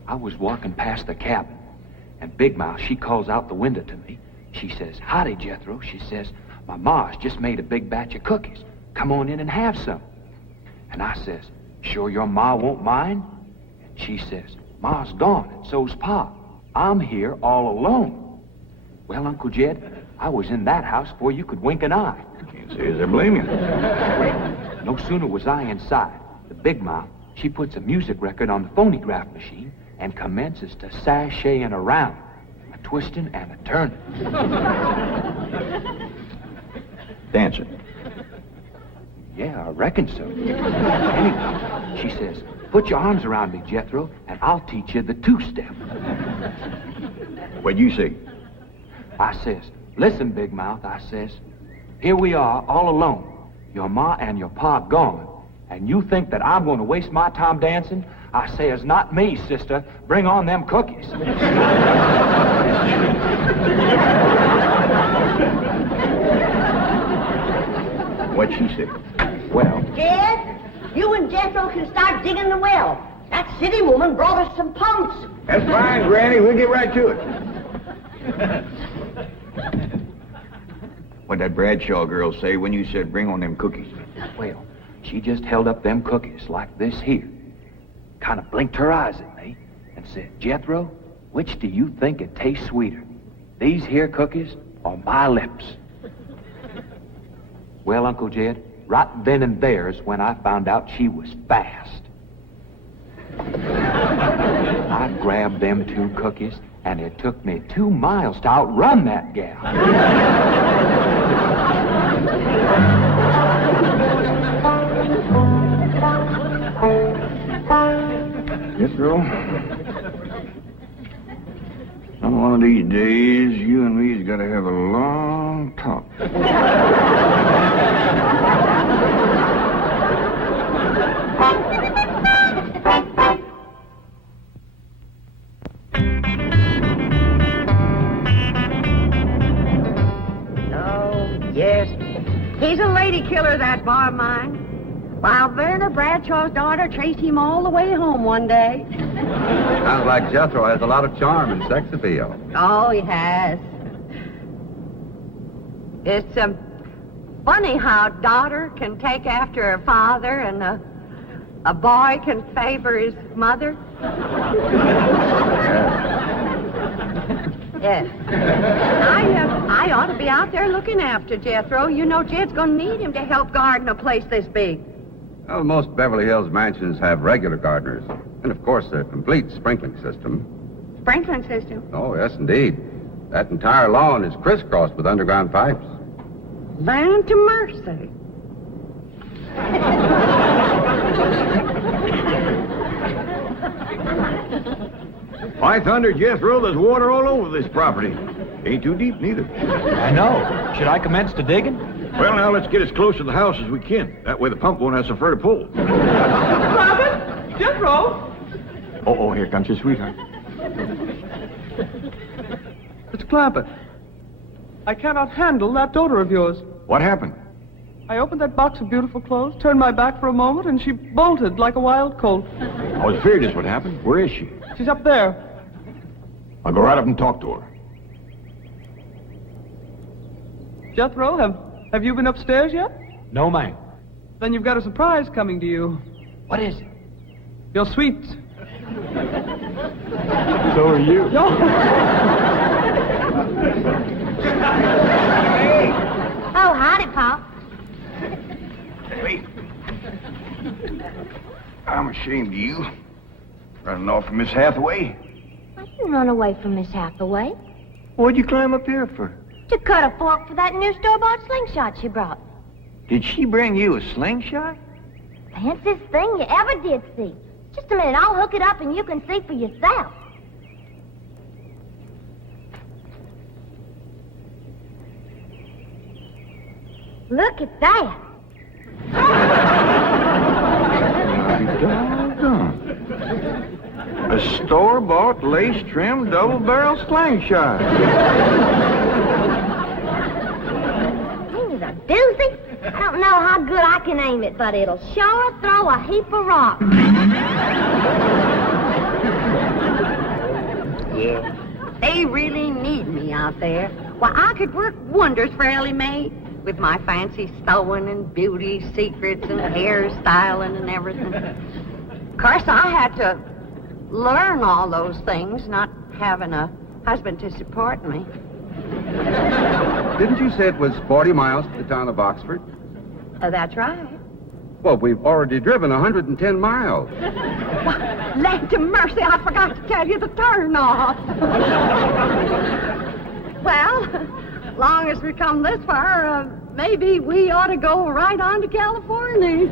I was walking past the cabin, and Big Mouth, she calls out the window to me. She says, "Howdy, Jethro." She says, "My ma's just made a big batch of cookies. Come on in and have some." And I says, "Sure your ma won't mind?" And she says, "Ma's gone, and so's Pa. I'm here all alone." Well, Uncle Jed, I was in that house before you could wink an eye. Can't say as I blame you. Well, no sooner was I inside, the Big Mouth, she puts a music record on the phonograph machine and commences to sashaying around, a twisting and a turning. Dancing. Yeah, I reckon so. Anyway, she says, "Put your arms around me, Jethro, and I'll teach you the two-step." What'd you say? I says, "Listen, Big Mouth," I says, "here we are all alone. Your ma and your pa gone. And you think that I'm going to waste my time dancing?" I says, "Not me, sister. Bring on them cookies." What'd she say? Well, Jed, you and Jethro can start digging the well. That city woman brought us some pumps. That's fine, Granny. We'll get right to it. What'd that Bradshaw girl say when you said bring on them cookies? Well, she just held up them cookies like this here. Kind of blinked her eyes at me, said, Jethro, which do you think it tastes sweeter? These here cookies or my lips? Well, Uncle Jed, right then and there's when I found out she was fast. I grabbed them 2 cookies, and it took me 2 miles to outrun that gal. Jethro, on one of these days, you and me's got to have a long talk. Yes, he's a lady killer, that bar of mine. While Werner Bradshaw's daughter traced him all the way home one day. Sounds like Jethro has a lot of charm and sex appeal. Oh, he has. It's funny how a daughter can take after her father and a boy can favor his mother. Yes. I ought to be out there looking after Jethro. You know, Jed's going to need him to help garden a place this big. Well, most Beverly Hills mansions have regular gardeners. And, of course, a complete sprinkling system. Sprinkling system? Oh, yes, indeed. That entire lawn is crisscrossed with underground pipes. Land to mercy. By thunder, Jethro, there's water all over this property. Ain't too deep, neither. I know. Should I commence the digging? Well, now, let's get as close to the house as we can. That way the pump won't have so far to pull. Clampett? Jethro? Oh, here comes your sweetheart. Mr. Clampett, I cannot handle that daughter of yours. What happened? I opened that box of beautiful clothes, turned my back for a moment, and she bolted like a wild colt. I was afraid this would happen. Where is she? She's up there. I'll go right up and talk to her. Jethro, have you been upstairs yet? No, ma'am. Then you've got a surprise coming to you. What is it? Your sweets. So are you. Oh, howdy, Pop. Wait. I'm ashamed of you. Running off from Miss Hathaway. I didn't run away from Miss Hathaway. What'd you climb up here for? To cut a fork for that new store-bought slingshot she brought. Did she bring you a slingshot? Fanciest thing you ever did see. Just a minute, I'll hook it up and you can see for yourself. Look at that. A store-bought, lace-trimmed, double-barrel slingshot. Ain't it a doozy? I don't know how good I can aim it, but it'll sure throw a heap of rocks. Yeah, they really need me out there. Why, I could work wonders for Elly Mae with my fancy sewing and beauty secrets and hairstyling and everything. Of course, I had to learn all those things, not having a husband to support me. Didn't you say it was 40 miles to the town of Oxford? That's right. Well, we've already driven 110 miles. Land to mercy, I forgot to tell you the turn-off. Well, long as we come this far, maybe we ought to go right on to California.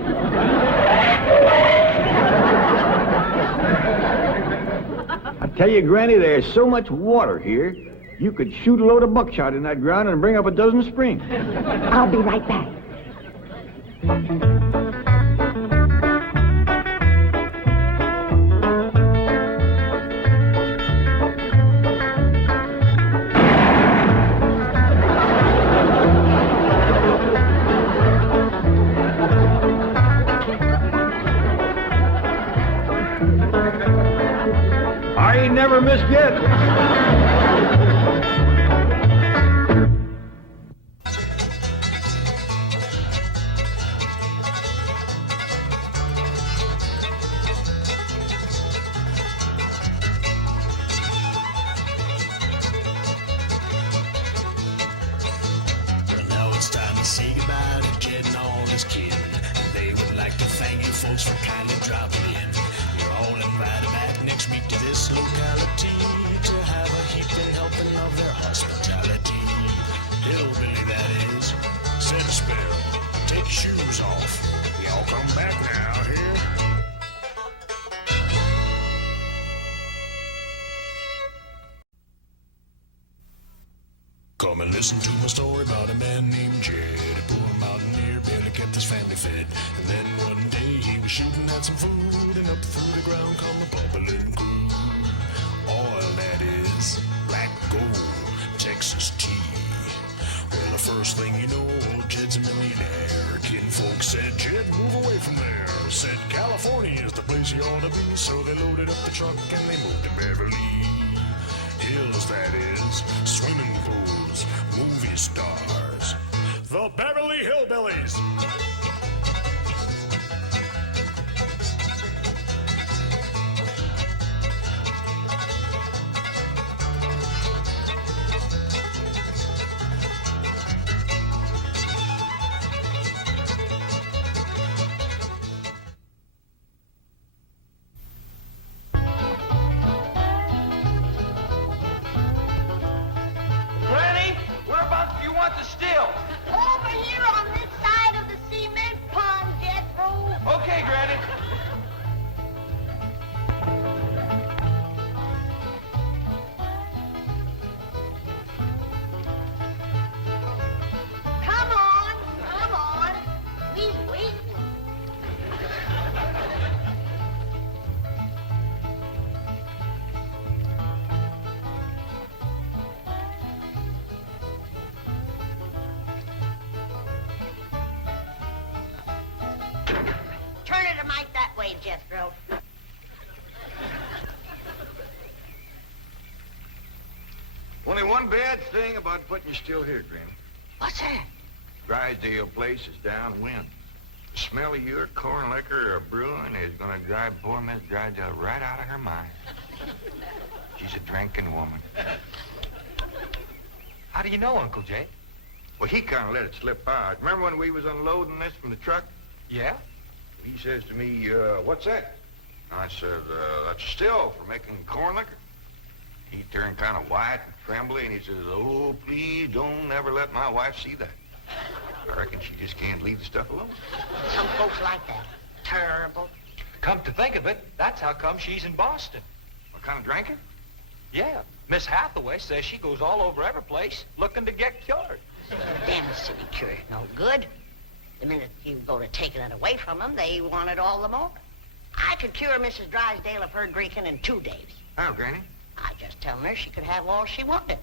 I tell you, Granny, there's so much water here, you could shoot a load of buckshot in that ground and bring up a dozen springs. I'll be right back. I ain't never missed yet. Come and listen to my story about a man named Jed, a poor mountaineer, barely kept his family fed. And then one day he was shooting at some food, and up through the ground come a bubbling crude. Oil, that is, black gold, Texas tea. Well, the first thing you know, old Jed's a millionaire. Kinfolk said, Jed, move away from there. Said, California is the place you ought to be. So they loaded up the truck and they moved to Beverly Hills, that is, swimming pools, movie stars. The Beverly Hillbillies. Granny, whereabouts do you want the still? Over here on this side of the cement pond, Jethro. Okay, Granny. Come on. He's waiting. Turn it a mite that way, Jethro. Only one bad thing about putting you still here, Granny. What's that? Drysdale place is downwind. The smell of your corn liquor or brewing is gonna drive poor Miss Drysdale right out of her mind. She's a drinking woman. How do you know, Uncle Jay? Well, he kind of let it slip out. Remember when we was unloading this from the truck? Yeah? He says to me, what's that? I said, that's a still for making corn liquor. He turned kind of white and trembly, and he says, oh, please don't ever let my wife see that. I reckon she just can't leave the stuff alone. Some folks like that. Terrible. Come to think of it, that's how come she's in Boston. What kind of drinking? Yeah. Miss Hathaway says she goes all over every place looking to get cured. Them city cures no good. The minute you go to taking it away from them, they want it all the more. I could cure Mrs. Drysdale of her drinking in 2 days. How, Granny? I just tell her she could have all she wanted.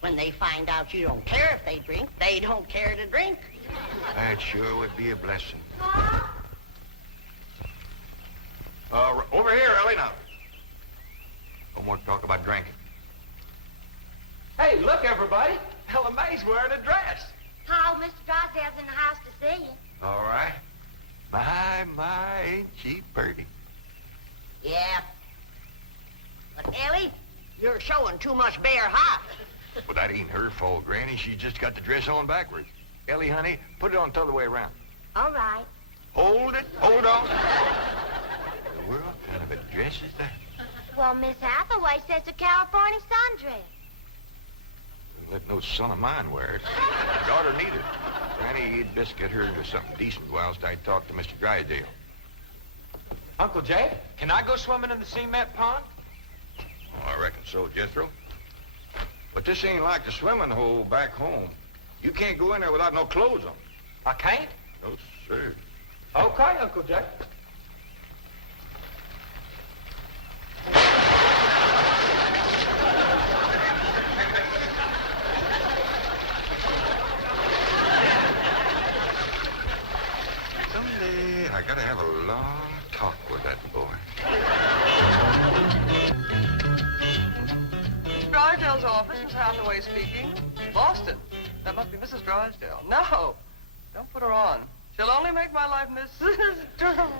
When they find out you don't care if they drink, they don't care to drink. That sure would be a blessing. Over here, Elly, now. No more talk about drinking. Hey, look, everybody. Ella Mae's wearing a dress. How, Mr. Drysdale's in the house to see you. All right. My, ain't she pretty? Yeah. But, Elly, you're showing too much Baer hot. Well, that ain't her fault, Granny. She just got the dress on backwards. Elly, honey, put it on the other way around. All right. Hold it. Hold on. What kind of a dress is that? Well, Miss Hathaway says it's a California sundress. Let no son of mine wear it. Daughter neither. Granny, you'd best get her into something decent whilst I talk to Mr. Drysdale. Uncle Jay, can I go swimming in the cement pond? Oh, I reckon so, Jethro. But this ain't like the swimming hole back home. You can't go in there without no clothes on. I can't? No, sir. Okay, Uncle Jay. Someday I gotta have a long talk with that boy. Drysdale's office, Miss Hathaway speaking. Boston. That must be Mrs. Drysdale. No, don't put her on. She'll only make my life Mrs. Drysdale.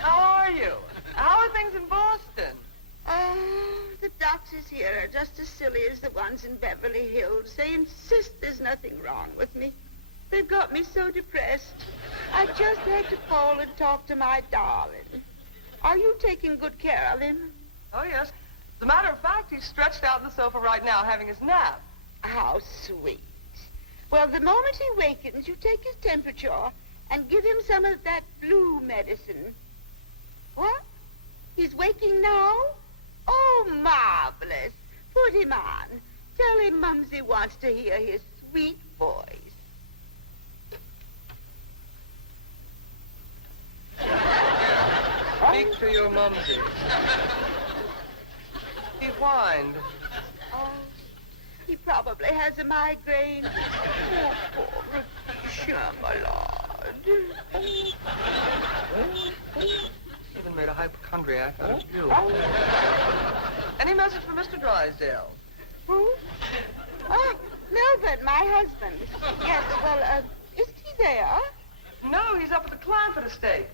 How are you? How are things in Boston? The doctors here are just as silly as the ones in Beverly Hills. They insist there's nothing wrong with me. They've got me so depressed. I just had to call and talk to my darling. Are you taking good care of him? Oh, yes. As a matter of fact, he's stretched out on the sofa right now having his nap. How sweet. Well, the moment he wakens, you take his temperature and give him some of that flu medicine. What? He's waking now? Oh, marvelous. Put him on. Tell him Mumsy wants to hear his sweet voice. Speak to your Mumsy. He whined. Oh, he probably has a migraine. Oh, poor Shamalad. Even made a hypochondriac out of you. Any message for Mr. Drysdale? Who? Oh, Milburn, my husband. Yes, well, is he there? No, he's up at the Clampett estate.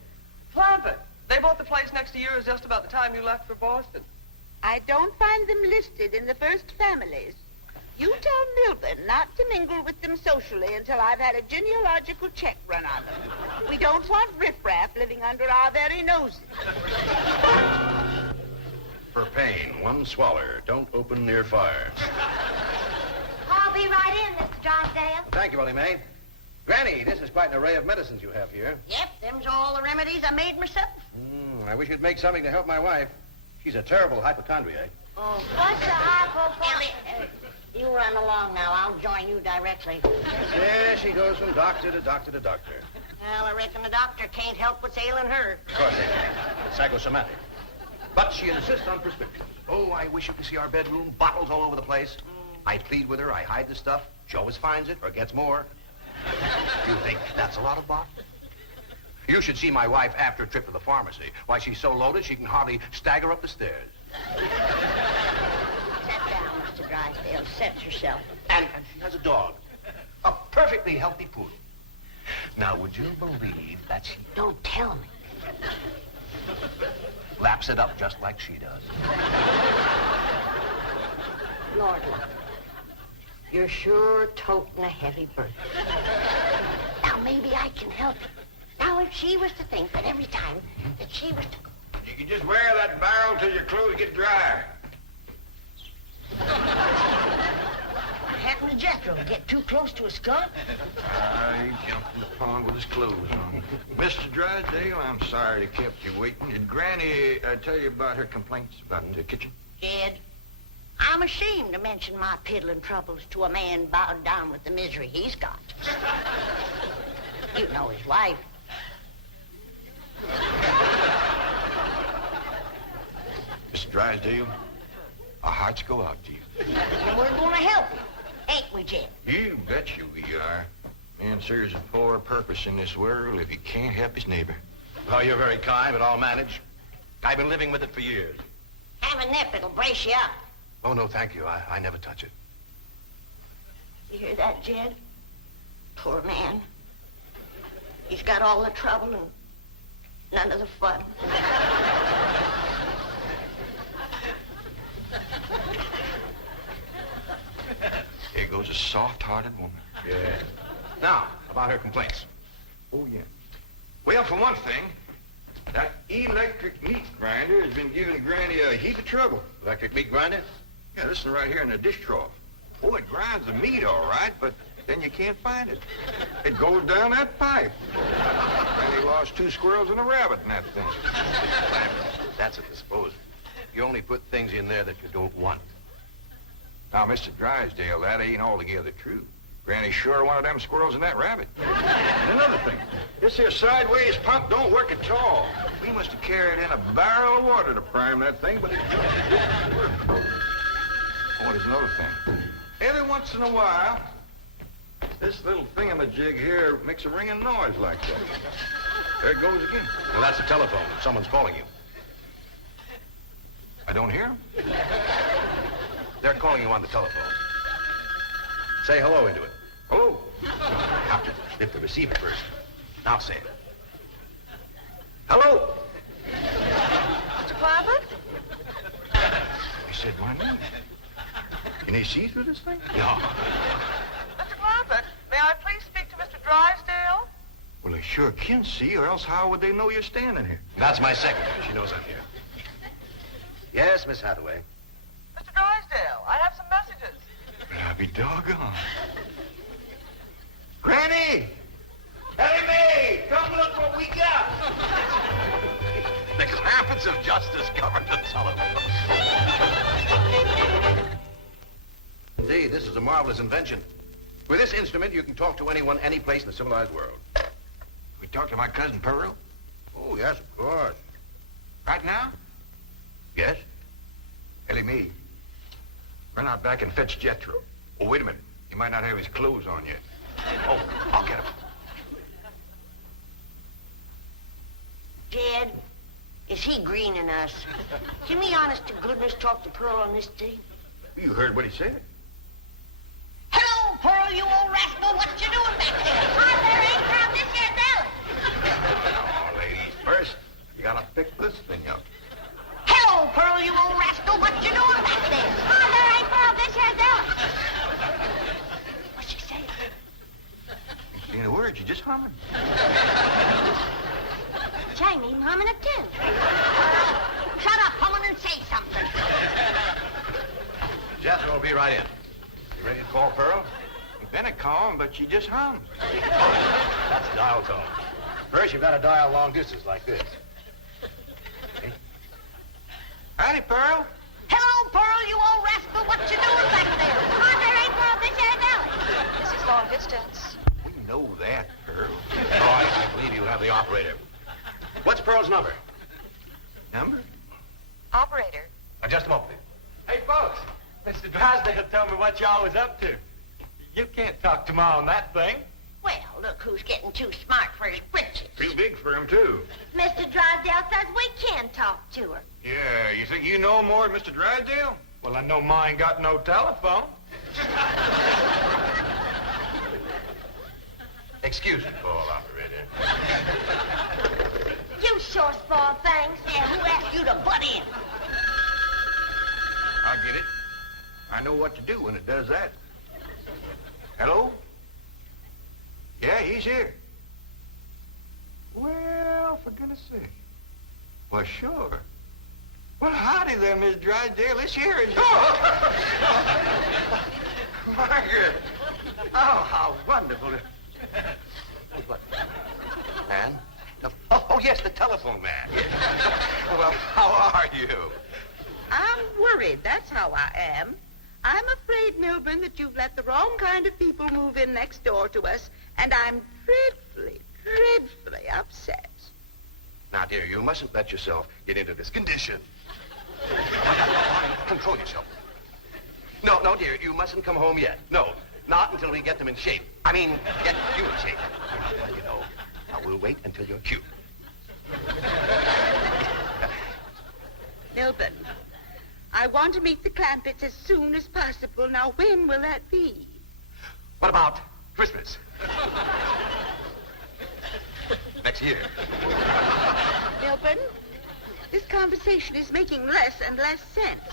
Clampett. They bought the place next to yours just about the time you left for Boston. I don't find them listed in the first families. You tell Milburn not to mingle with them socially until I've had a genealogical check run on them. We don't want riffraff living under our very noses. For pain, one swaller. Don't open near fire. I'll be right in, Mr. Drysdale. Thank you, Elly Mae. Granny, this is quite an array of medicines you have here. Yep, them's all the remedies I made myself. I wish you'd make something to help my wife. She's a terrible hypochondriac. Oh, what's the hypochondriac? You run along now. I'll join you directly. Yeah, she goes from doctor to doctor to doctor. Well, I reckon the doctor can't help what's ailing her. Of course they can. It's psychosomatic. But she insists on prescriptions. Oh, I wish you could see our bedroom. Bottles all over the place. I plead with her. I hide the stuff. She always finds it or gets more. You think that's a lot of bottles? You should see my wife after a trip to the pharmacy. Why, she's so loaded she can hardly stagger up the stairs. Sit down, Mr. Drysdale. Set yourself. And she has a dog. A perfectly healthy poodle. Now, would you believe that she Don't tell me. laps it up just like she does? Lord, you're sure toting a heavy burden. Now, maybe I can help you. Now, if she was to think that every time that she was to... You can just wear that barrel till your clothes get dry. Happened to Jethro get too close to a skunk? He jumped in the pond with his clothes on. Mr. Drysdale, I'm sorry to kept you waiting. Did Granny tell you about her complaints about the kitchen? Jed, I'm ashamed to mention my piddling troubles to a man bowed down with the misery he's got. You know his wife. Mr. Drysdale, our hearts go out to you. And we're going to help you, ain't we, Jed? You bet you we are. Man serves a poor purpose in this world if he can't help his neighbor. Oh, you're very kind, but I'll manage. I've been living with it for years. Have a nip, it'll brace you up. Oh, no, thank you. I never touch it. You hear that, Jed? Poor man. He's got all the trouble and none of the fun. Here goes a soft-hearted woman. Yeah. Now, about her complaints. Oh, yeah. Well, for one thing, that electric meat grinder has been giving Granny a heap of trouble. Electric meat grinder? Yeah, this one right here in the dish trough. Oh, it grinds the meat all right, but then you can't find it. It goes down that pipe. Granny lost 2 squirrels and a rabbit in that thing. That's a disposal. You only put things in there that you don't want. Now, Mr. Drysdale, that ain't altogether true. Granny sure wanted them squirrels and that rabbit. And another thing, this here sideways pump don't work at all. We must have carried in a barrel of water to prime that thing, but it didn't work. Oh, there's another thing. Every once in a while, this little thingamajig here makes a ringing noise like that. There it goes again. Well, that's a telephone. Someone's calling you. I don't hear him. They're calling you on the telephone. Say hello into it. Hello. You have to lift the receiver first. Now say it. Hello. Mr. Clampett? He said my name. Can he see through this thing? No. Mr. Clampett, may I please speak to Mr. Drysdale? Well, they sure can see, or else how would they know you're standing here? That's my secretary. She knows I'm here. Yes, Miss Hathaway. Mr. Drysdale, I have some messages. I'll be doggone. Granny! Elly Mae! Come look what we got! The Clampetts have just discovered the telephone. indeed. This is a marvelous invention. With this instrument, you can talk to anyone, any place in the civilized world. We talk to my cousin Pearl? Oh, yes, of course. Right now? Yes? Elly, me. Run out back and fetch Jethro. Oh, wait a minute. You might not have his clothes on yet. Oh, I'll get him. Jed, is he greening us? Can we honest to goodness talk to Pearl on this thing? You heard what he said. Hello, Pearl, you old rascal. What you doing back there? Hi there, ain't proud this here Elly. Oh, ladies, first, you gotta pick this thing up. Hello, Pearl, you old rascal. What you doing back there? Hi there, ain't proud this here Elly. What's she saying? Ain't saying a word, she's just humming. She ain't even humming a tune. Shut up, humming, and say something. Jethro will be right in. You ready to call Pearl? We've been a call, but she just hums. That's dial tone. First, you've got to dial long distance like this. Okay. Howdy, Pearl. Hello, Pearl, you old rascal. What you doing back there? Hi there, ain't Pearl this here Elly. This is long distance. We know that, Pearl. Oh, I believe you have the operator. What's Pearl's number? Number? Operator. Just a moment. Hey, folks, Mr. Drysdale told me what y'all was up to. You can't talk to Ma on that thing. Well, look who's getting too smart for his britches. Too big for him, too. Mr. Drysdale says we can talk to her. Yeah, you think you know more than Mr. Drysdale? Well, I know Ma ain't got no telephone. Excuse me, Paul, operator. You sure spoil things. And who asked you to butt in? I get it. I know what to do when it does that. Hello? Yeah, he's here. Well, for goodness sake. Well, sure. Well, howdy there, Miss Drysdale. Let's hear it. Margaret! Oh, how wonderful. What? Man? Oh, yes, the telephone man. Well, how are you? I'm worried, that's how I am. I'm afraid, Milburn, that you've let the wrong kind of people move in next door to us, and I'm dreadfully upset. Now, dear, you mustn't let yourself get into this condition. Control yourself. No, dear, you mustn't come home yet. No, not until we get them in shape. I mean, get you in shape. You know, now we'll wait until you're cute. Milburn, I want to meet the Clampetts as soon as possible. Now, when will that be? What about Christmas? Next year. Milburn, this conversation is making less and less sense.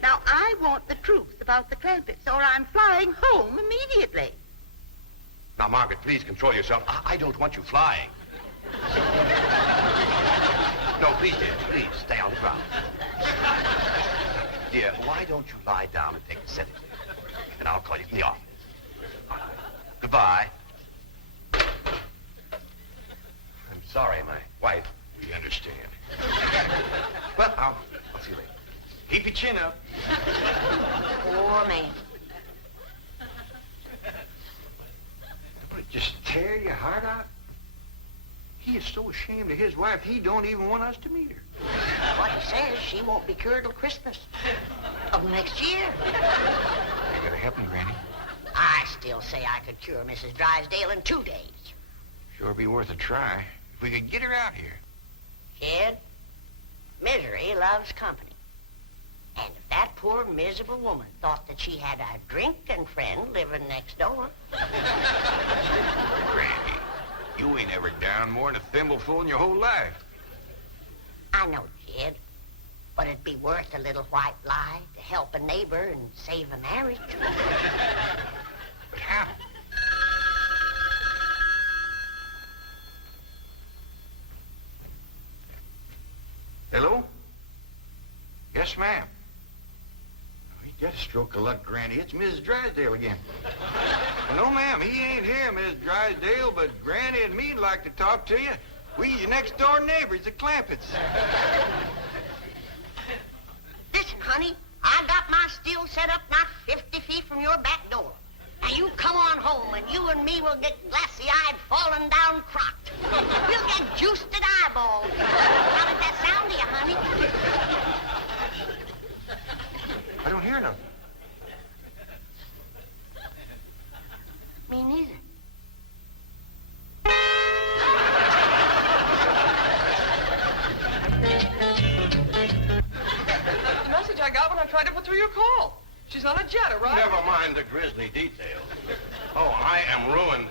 Now, I want the truth about the Clampetts, or I'm flying home immediately. Now, Margaret, please control yourself. I don't want you flying. No, please, dear, please, stay on the ground. Dear, why don't you lie down and take a sedative? And I'll call you from the office. Goodbye. I'm sorry, my wife. We understand. Well, I'll see you later. Keep your chin up. Poor man. Would it just tear your heart out? He is so ashamed of his wife, he don't even want us to meet her. What he says, she won't be cured till Christmas of next year. You gotta help me, Granny. I still say I could cure Mrs. Drysdale in 2 days. Sure be worth a try. If we could get her out here. Kid, misery loves company. And if that poor, miserable woman thought that she had a drinking friend living next door... Granny, you ain't ever down more than a thimbleful in your whole life. I know, kid. But it'd be worth a little white lie to help a neighbor and save a marriage. But how? Hello? Yes, ma'am. You got a stroke of luck, Granny. It's Mrs. Drysdale again. Well, no, ma'am, he ain't here, Mrs. Drysdale, but Granny and me'd like to talk to you. We your next-door neighbors, the Clampetts. Listen, honey, I got my still set up not 50 feet feet from your back door. Now you come on home, and you and me will get glassy-eyed, falling down crocked. We'll get juiced at eyeballs. How did that sound to you, honey? I don't hear nothing. Me neither. The message I got when I tried to put through your call. She's on a jet, right? Never mind the grisly details. Oh, I am ruined.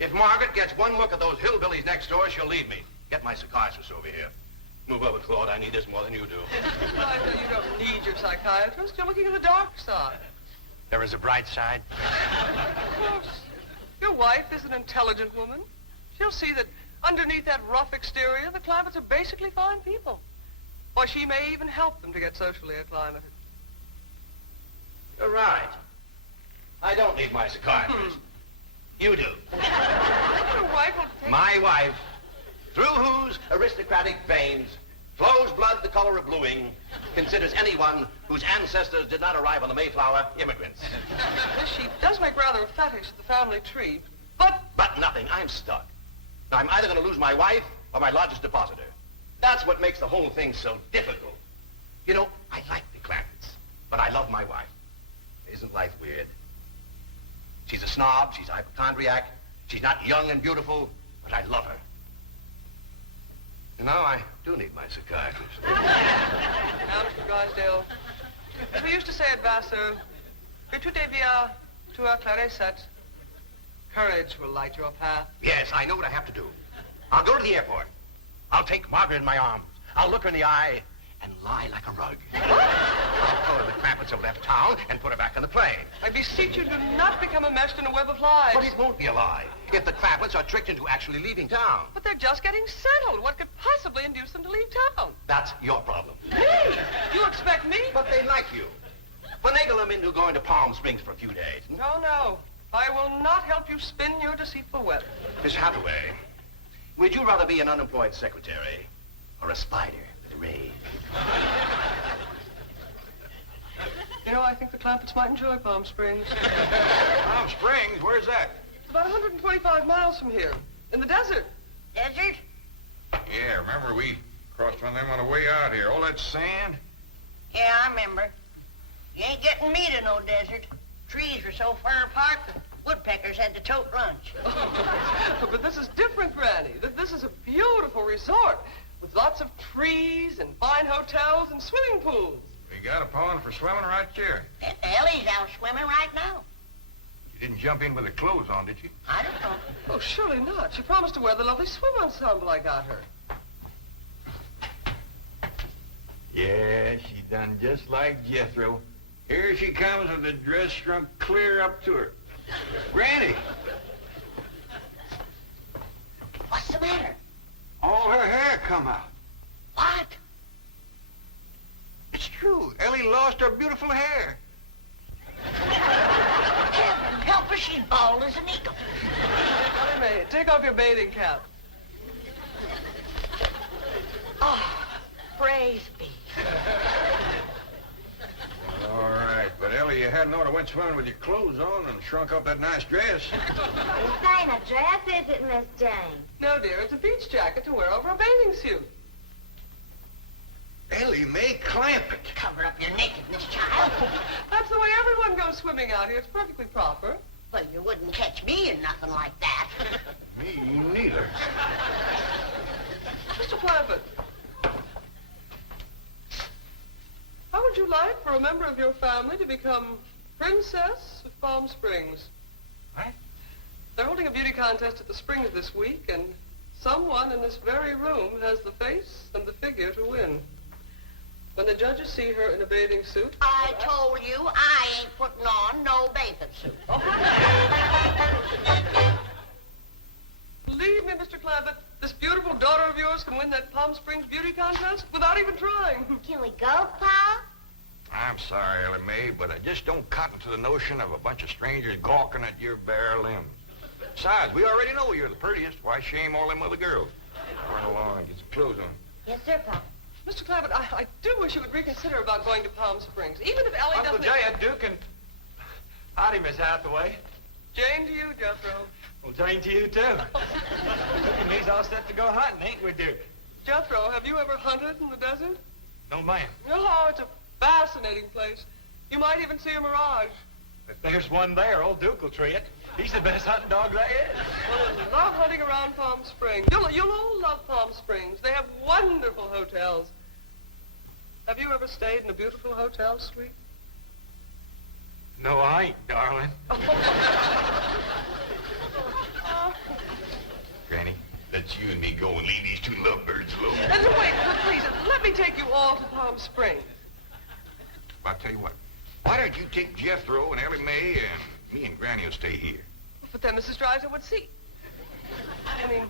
If Margaret gets one look at those hillbillies next door, she'll leave me. Get my psychiatrist over here. Move over, Claude. I need this more than you do. I know you don't need your psychiatrist. You're looking at the dark side. There is a bright side. Of course. Your wife is an intelligent woman. She'll see that underneath that rough exterior, the Clampetts are basically fine people. Or she may even help them to get socially acclimated. You're right. I don't need my psychiatrist. You do. Your wife will take... My wife, through whose aristocratic veins flows blood the color of bluing, considers anyone whose ancestors did not arrive on the Mayflower immigrants. She does make rather a fetish at the family tree, But nothing. I'm stuck. Now, I'm either going to lose my wife or my largest depositor. That's what makes the whole thing so difficult. You know, I like the Clampetts, but I love my wife. Isn't life weird? She's a snob, she's a hypochondriac, she's not young and beautiful, but I love her. And now I do need my psychiatrist. Now, Mr. Drysdale, as we used to say at Vassar, que tout devient tout éclaircit. Courage will light your path. Yes, I know what I have to do. I'll go to the airport. I'll take Margaret in my arms. I'll look her in the eye and lie like a rug. I'll tell her the Clampetts have left town and put her back on the plane. I beseech you, do not become enmeshed in a web of lies. But it won't be a lie if the Clampetts are tricked into actually leaving town. But they're just getting settled. What could possibly induce them to leave town? That's your problem. Me? You expect me? But they like you. Finagle them into going to Palm Springs for a few days. No, no. I will not help you spin your deceitful web. Miss Hathaway, would you rather be an unemployed secretary or a spider with a raid? You know, I think the Clampetts might enjoy Palm Springs. Palm Springs? Where's that? It's about 125 miles from here. In the desert. Desert? Yeah, remember we crossed one of them on the way out here. All that sand? Yeah, I remember. You ain't getting me to no desert. Trees were so far apart, the woodpeckers had to tote lunch. But this is different, Granny. This is a beautiful resort with lots of trees and fine hotels and swimming pools. We got a pond for swimming right here. Elly's out swimming right now. You didn't jump in with her clothes on, did you? I don't know. Oh, surely not. She promised to wear the lovely swim ensemble I got her. Yeah, she done just like Jethro. Here she comes with the dress shrunk clear up to her. Granny! What's the matter? All her hair come out. What? It's true. Elly lost her beautiful hair. Heaven help her, she's bald as an eagle. Elly Mae, take off your bathing cap. Oh, praise be. All right, but Elly, you hadn't ought to went swimming with your clothes on and shrunk up that nice dress. This ain't a dress, is it, Miss Jane? No, dear, it's a beach jacket to wear over a bathing suit. Elly Mae Clampett. Cover up your nakedness, child. That's the way everyone goes swimming out here. It's perfectly proper. Well, you wouldn't catch me in nothing like that. Me neither. Mr. Clampett, how would you like for a member of your family to become Princess of Palm Springs? What? They're holding a beauty contest at the Springs this week, and someone in this very room has the face and the figure to win. When the judges see her in a bathing suit... I told you I ain't putting on no bathing suit. Believe me, Mr. Clampett, this beautiful daughter of yours can win that Palm Springs beauty contest without even trying. Can we go, Pa? I'm sorry, Elly Mae, but I just don't cotton to the notion of a bunch of strangers gawking at your bare limbs. Besides, we already know you're the prettiest. Why shame all them other girls? Run along and get some clothes on. Yes, sir, Pa. Mr. Clampett, I do wish you would reconsider about going to Palm Springs, even if Elly Uncle doesn't... Jed, Duke, and Howdy, Miss Hathaway. Jane to you, Jethro. Well, Jane to you, too. Look at me's all set to go hunting, ain't we, dear? Jethro, have you ever hunted in the desert? No, ma'am. Oh, it's a fascinating place. You might even see a mirage. If there's one there, old Duke will tree it. He's the best hunting dog there is. Well, I love hunting around Palm Springs. You'll all love Palm Springs. They have wonderful hotels. Have you ever stayed in a beautiful hotel suite? No, I ain't, darling. Granny, let's you and me go and leave these two lovebirds alone. And wait, please, let me take you all to Palm Springs. I'll tell you what. Why don't you take Jethro and Elly Mae and me and Granny will stay here. But then Mrs. Drysdale would see. I mean...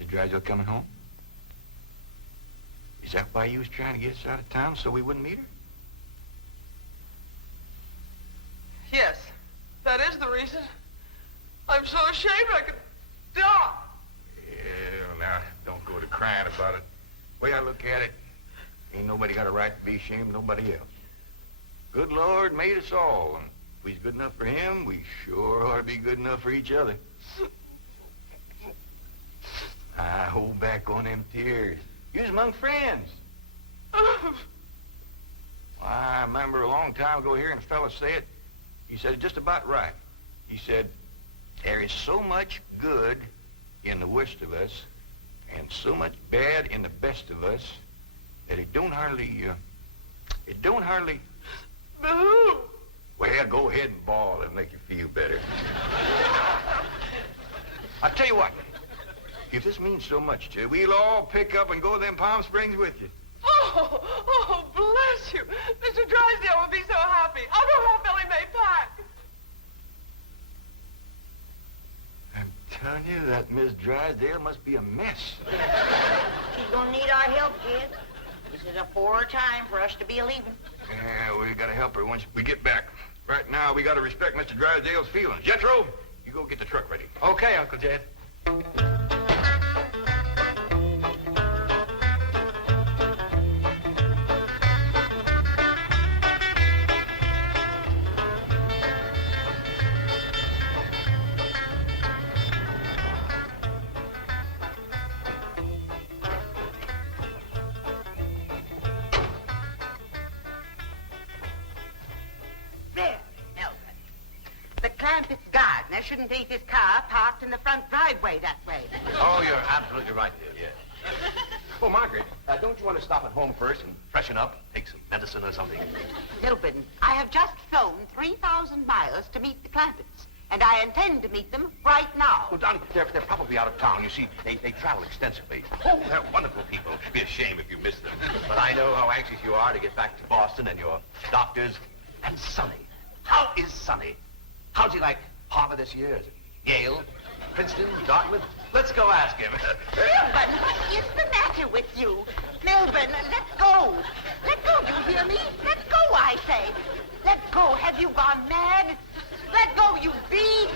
Is Drysdale coming home? Is that why you was trying to get us out of town, so we wouldn't meet her? Yes, that is the reason. I'm so ashamed I could die. Yeah, now, don't go to crying about it. The way I look at it, ain't nobody got a right to be ashamed of nobody else. Good Lord made us all, and if we's good enough for him, we sure ought to be good enough for each other. I hold back on them tears. You's among friends. I remember a long time ago hearing a fella say it. He said it just about right. He said, there is so much good in the worst of us and so much bad in the best of us that it don't hardly... Boo! Well, go ahead and bawl. It'll make you feel better. I'll tell you what. If this means so much to you, we'll all pick up and go to them Palm Springs with you. Oh, bless you. Mr. Drysdale would be so happy. I'll go help Elly Mae pack. I'm telling you, that Miss Drysdale must be a mess. She's gonna need our help, kid. This is a poor time for us to be leaving. Yeah, we gotta help her once we get back. Right now, we gotta respect Mr. Drysdale's feelings. Jethro, you go get the truck ready. Okay, Uncle Jed. Shouldn't leave his car parked in the front driveway that way. Oh, you're absolutely right, dear, yes. Well, Margaret, don't you want to stop at home first and freshen up, take some medicine or something? Milburn, I have just flown 3,000 miles to meet the Clampetts, and I intend to meet them right now. Well, Don, they're probably out of town. You see, they travel extensively. Oh, they're wonderful people. It'd be a shame if you missed them. But I know how anxious you are to get back to Boston and your doctors. And Sonny. How is Sonny? How's he like Harvard this year? Is it Yale? Princeton? Dartmouth? Let's go ask him. Milburn, what is the matter with you? Milburn, let go. Let go, you hear me? Let go, I say. Let go. Have you gone mad? Let go, you beast.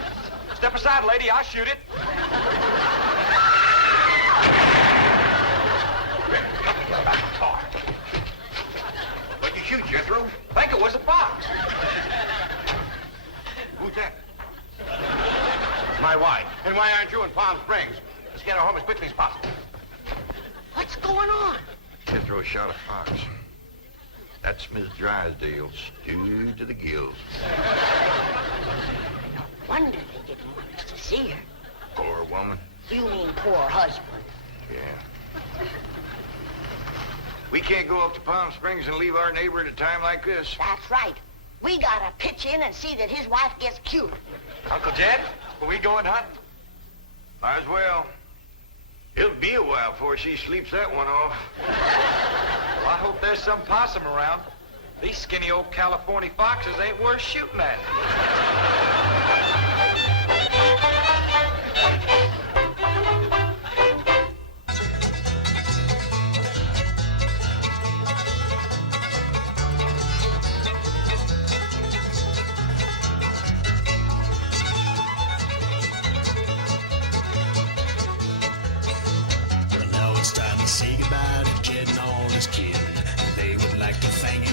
Step aside, lady. I'll shoot it. What'd you shoot, Jethro? I think it was a fox. Who's that? My wife. And why aren't you in Palm Springs? Let's get her home as quickly as possible. What's going on? Jethro shot a fox. That's Miss Drysdale, stewed to the gills. No wonder they didn't want us to see her. Poor woman. You mean poor husband. Yeah. We can't go up to Palm Springs and leave our neighbor at a time like this. That's right. We gotta pitch in and see that his wife gets cured. Uncle Jed, are we going hunting? Might as well. It'll be a while before she sleeps that one off. Well, I hope there's some possum around. These skinny old California foxes ain't worth shooting at.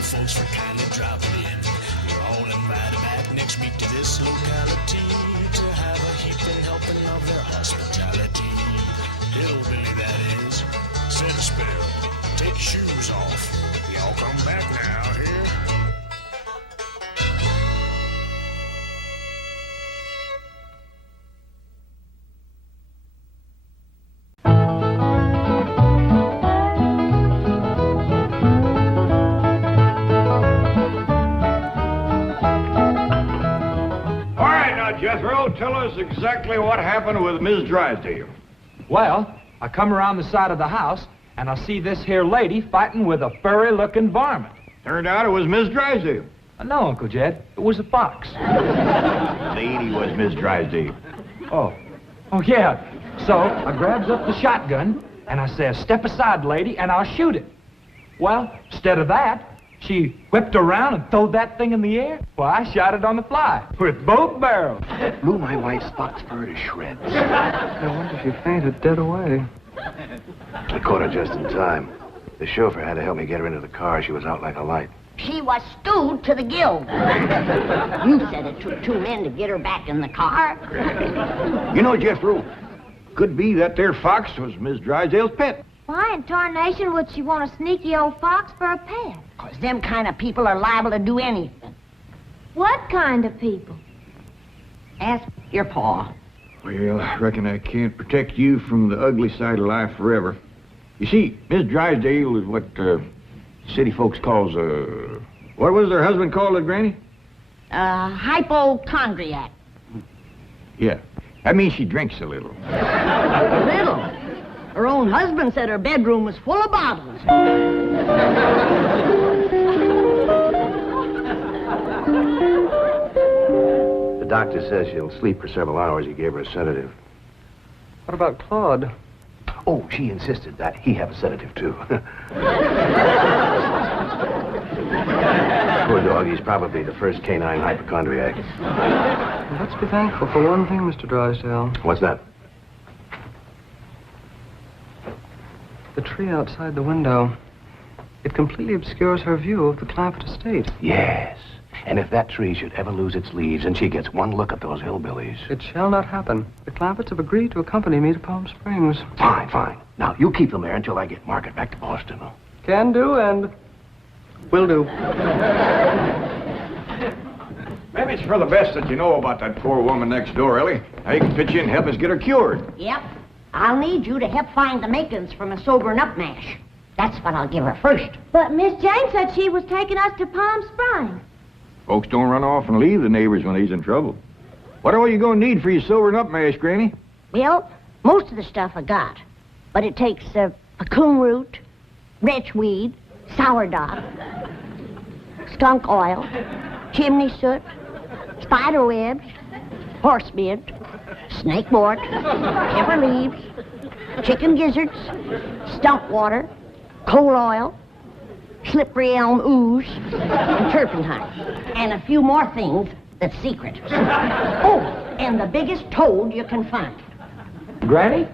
Folks for kindly dropping in. You're all invited back next of their hospitality. Hillbilly, that is. Set a spell. Take your shoes off. Y'all come back now, here. Jethro, tell us exactly what happened with Miss Drysdale. Well, I come around the side of the house, and I see this here lady fighting with a furry-looking varmint. Turned out it was Miss Drysdale. No, Uncle Jed. It was a fox. Lady was Miss Drysdale. Oh, yeah. So I grabs up the shotgun, and I says, "Step aside, lady, and I'll shoot it." Well, instead of that, she whipped around and throwed that thing in the air. Well, I shot it on the fly with both barrels. Blew my wife's fox fur to shreds. I wonder if you fainted dead away. I caught her just in time. The chauffeur had to help me get her into the car. She was out like a light. She was stewed to the gills. You said it took 2 men to get her back in the car. You know, Jethro, could be that there fox was Miss Drysdale's pet. Why in tarnation would she want a sneaky old fox for a pet? 'Cause them kind of people are liable to do anything. What kind of people? Ask your pa. Well, I reckon I can't protect you from the ugly side of life forever. You see, Miss Drysdale is what city folks calls what was her husband called it, Granny? Hypochondriac. Yeah, that means she drinks a little. A little? Her own husband said her bedroom was full of bottles. The doctor says she'll sleep for several hours. He gave her a sedative. What about Claude? Oh, she insisted that he have a sedative, too. Poor dog, he's probably the first canine hypochondriac. Well, let's be thankful for one thing, Mr. Drysdale. What's that? The tree outside the window. It completely obscures her view of the Clampett estate. Yes. And if that tree should ever lose its leaves and she gets one look at those hillbillies... It shall not happen. The Clampetts have agreed to accompany me to Palm Springs. Fine, fine. Now, you keep them there until I get Margaret back to Boston. Can do, and will do. Maybe it's for the best that you know about that poor woman next door, Elly. Now you can pitch in and help us get her cured. Yep. I'll need you to help find the makings from a sobering up mash. That's what I'll give her first. But Miss Jane said she was taking us to Palm Springs. Folks don't run off and leave the neighbors when he's in trouble. What all you gonna need for your sobering up mash, Granny? Well, most of the stuff I got. But it takes cocoon root, wretchweed, sourdough, skunk oil, chimney soot, spider webs, horse mint, snake wort, pepper leaves, chicken gizzards, stump water, coal oil, slippery elm ooze, and turpentine, and a few more things that's secret. Oh, and the biggest toad you can find. Granny,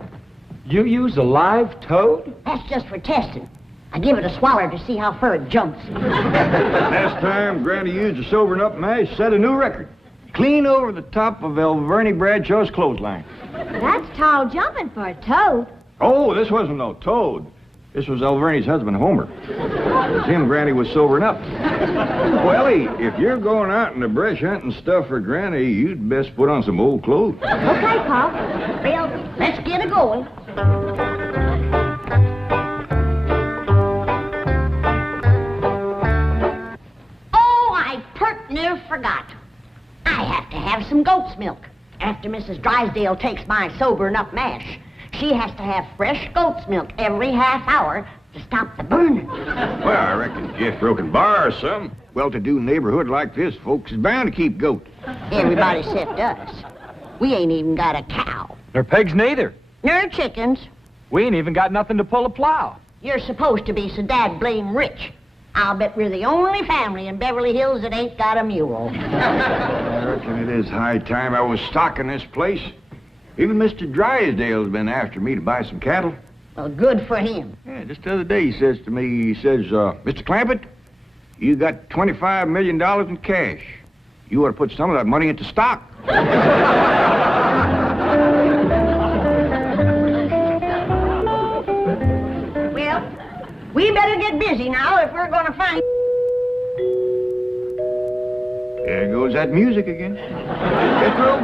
you use a live toad? That's just for testing. I give it a swaller to see how far it jumps. Last time Granny used a sobering up mash, set a new record. Clean over the top of Elverny Bradshaw's clothesline. That's tall jumping for a toad. Oh, this wasn't no toad. This was Elverny's husband, Homer. It was him Granny was sobering up. Well, Elly, if you're going out in the brush hunting stuff for Granny, you'd best put on some old clothes. Okay, Pop. Well, let's get a-going. Oh, I pert near forgot. I have to have some goat's milk. After Mrs. Drysdale takes my sobering up mash, she has to have fresh goat's milk every half hour to stop the burning. Well, I reckon Jethro can borrow some. Well-to-do neighborhood like this, folks is bound to keep goats. Everybody except us. We ain't even got a cow. Nor pigs neither. Nor chickens. We ain't even got nothing to pull a plow. You're supposed to be so dad-blame rich. I'll bet we're the only family in Beverly Hills that ain't got a mule. I reckon it is high time I was stocking this place. Even Mr. Drysdale's been after me to buy some cattle. Well, good for him. Yeah, just the other day he says to me, Mr. Clampett, you got $25 million in cash. You ought to put some of that money into stock. better get busy now if we're going to find... There goes that music again. Jethro,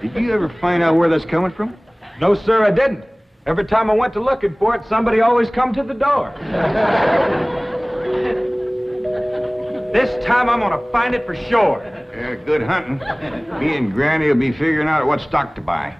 did you ever find out where that's coming from? No, sir, I didn't. Every time I went to looking for it, somebody always come to the door. This time I'm gonna find it for sure. Yeah, good hunting. Me and Granny will be figuring out what stock to buy.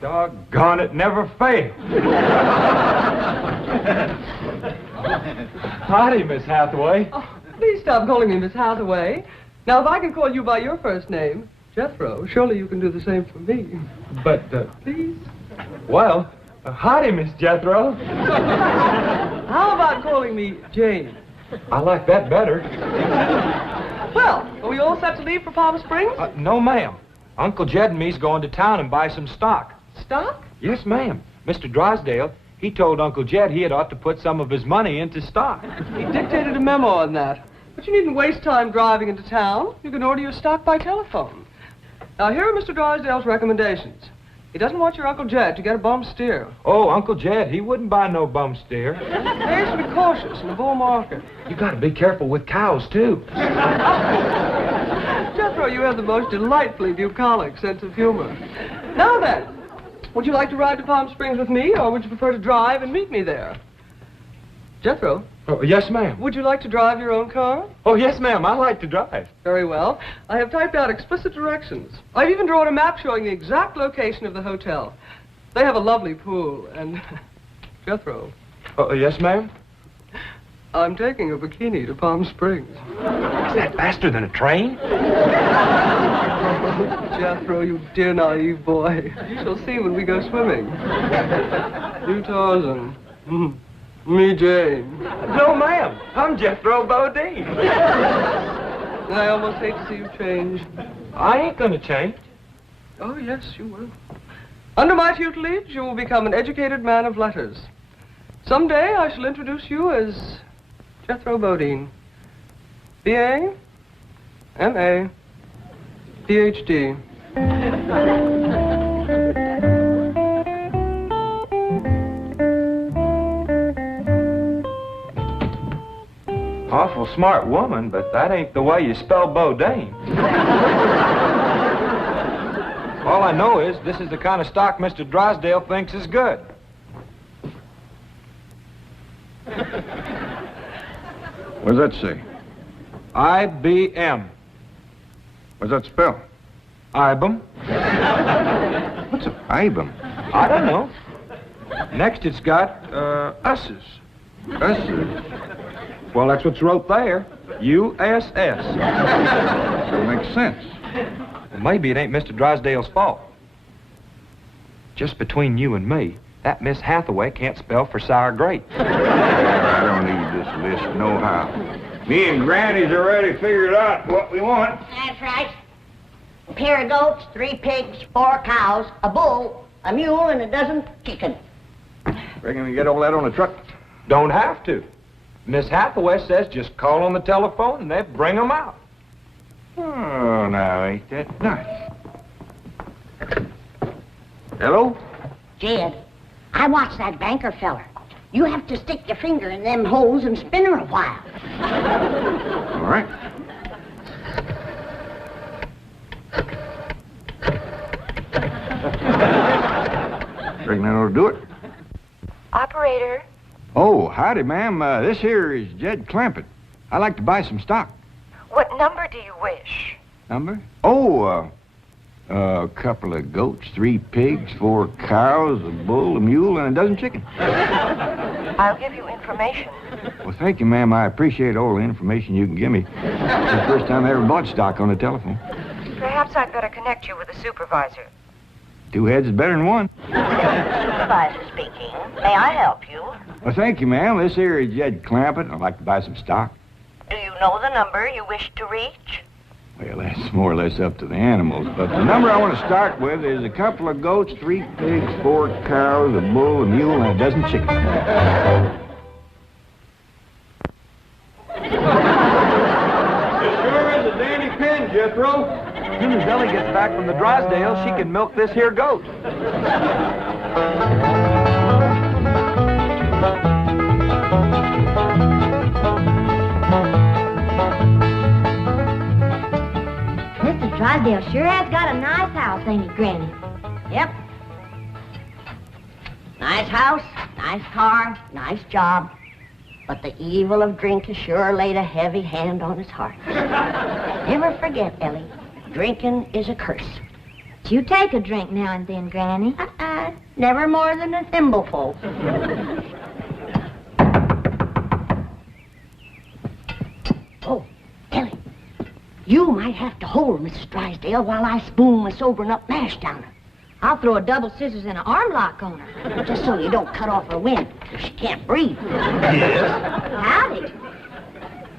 Doggone it, never failed. Howdy, Miss Hathaway. Oh, please stop calling me Miss Hathaway. Now, if I can call you by your first name, Jethro, surely you can do the same for me. But, Please? well, howdy, Miss Jethro. How about calling me Jane? I like that better. Well, are we all set to leave for Palm Springs? No, ma'am. Uncle Jed and me's going to town and buy some stock. Stock? Yes, ma'am. Mr. Drysdale, he told Uncle Jed he had ought to put some of his money into stock. He dictated a memo on that. But you needn't waste time driving into town. You can order your stock by telephone. Now, here are Mr. Drysdale's recommendations. He doesn't want your Uncle Jed to get a bum steer. Oh, Uncle Jed, he wouldn't buy no bum steer. He has to be cautious in the bull market. You gotta be careful with cows, too. Jethro, you have the most delightfully bucolic sense of humor. Now then, would you like to ride to Palm Springs with me, or would you prefer to drive and meet me there? Jethro? Oh, yes, ma'am. Would you like to drive your own car? Oh, yes, ma'am. I like to drive. Very well. I have typed out explicit directions. I've even drawn a map showing the exact location of the hotel. They have a lovely pool, and... Jethro. Oh, yes, ma'am? I'm taking a bikini to Palm Springs. Is that faster than a train? Jethro, you dear naive boy. You shall see when we go swimming. You Tarzan. Me Jane. No, ma'am. I'm Jethro Bodine. I almost hate to see you change. I ain't gonna change. Oh, yes, you will. Under my tutelage, you will become an educated man of letters. Someday I shall introduce you as Jethro Bodine. B.A., M.A., Ph.D. Awful smart woman, but that ain't the way you spell Bodine. All I know is this is the kind of stock Mr. Drysdale thinks is good. What does that say? I-B-M. What's that spell? Ibum. What's an ibum? I don't know. Next it's got, Us's. Us's? Well, that's what's wrote there. U-S-S. That makes sense. Well, maybe it ain't Mr. Drysdale's fault. Just between you and me, that Miss Hathaway can't spell for sour grape. I don't need this list nohow. Me and Granny's already figured out what we want. That's right. A pair of goats, 3 pigs, 4 cows, a bull, a mule, and a dozen chickens. Reckon we get all that on the truck? Don't have to. Miss Hathaway says just call on the telephone and they bring them out. Oh, now, ain't that nice? Hello? Jed, I watched that banker feller. You have to stick your finger in them holes and spin her a while. All right. Reckon that ought to do it. Operator. Oh, howdy, ma'am. This here is Jed Clampett. I'd like to buy some stock. What number do you wish? Number? Oh, a couple of goats, 3 pigs, 4 cows, a bull, a mule, and a dozen chickens. I'll give you information. Well, thank you, ma'am. I appreciate all the information you can give me. It's the first time I ever bought stock on the telephone. Perhaps I'd better connect you with a supervisor. 2 heads is better than 1. Supervisor speaking. May I help you? Well, thank you, ma'am. This here is Jed Clampett. I'd like to buy some stock. Do you know the number you wish to reach? Well, that's more or less up to the animals. But the number I want to start with is a couple of goats, 3 pigs, 4 cows, a bull, a mule, and a dozen chickens. It sure is a dandy pen, Jethro. As soon as Elly gets back from the Drysdale, she can milk this here goat. Mr. Drysdale sure has got a nice house, ain't he, Granny? Yep. Nice house, nice car, nice job. But the evil of drink has sure laid a heavy hand on his heart. Never forget, Elly, drinking is a curse. Do you take a drink now and then, Granny? Never more than a thimbleful. Oh, Elly, you might have to hold Mrs. Drysdale while I spoon my sobering up mash down her. I'll throw a double scissors and an arm lock on her. Just so you don't cut off her wind, if she can't breathe. Yes? Howdy.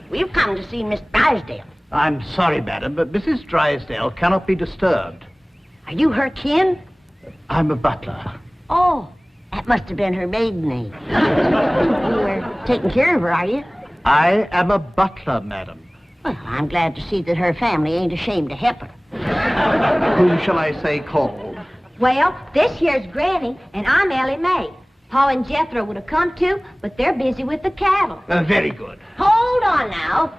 We've come to see Miss Drysdale. I'm sorry, madam, but Mrs. Drysdale cannot be disturbed. Are you her kin? I'm a butler. Oh, that must have been her maiden name. You were taking care of her, are you? I am a butler, madam. Well, I'm glad to see that her family ain't ashamed to help her. Whom shall I say called? Well, this here's Granny, and I'm Elly May. Pa and Jethro would have come too, but they're busy with the cattle. Very good. Hold on now.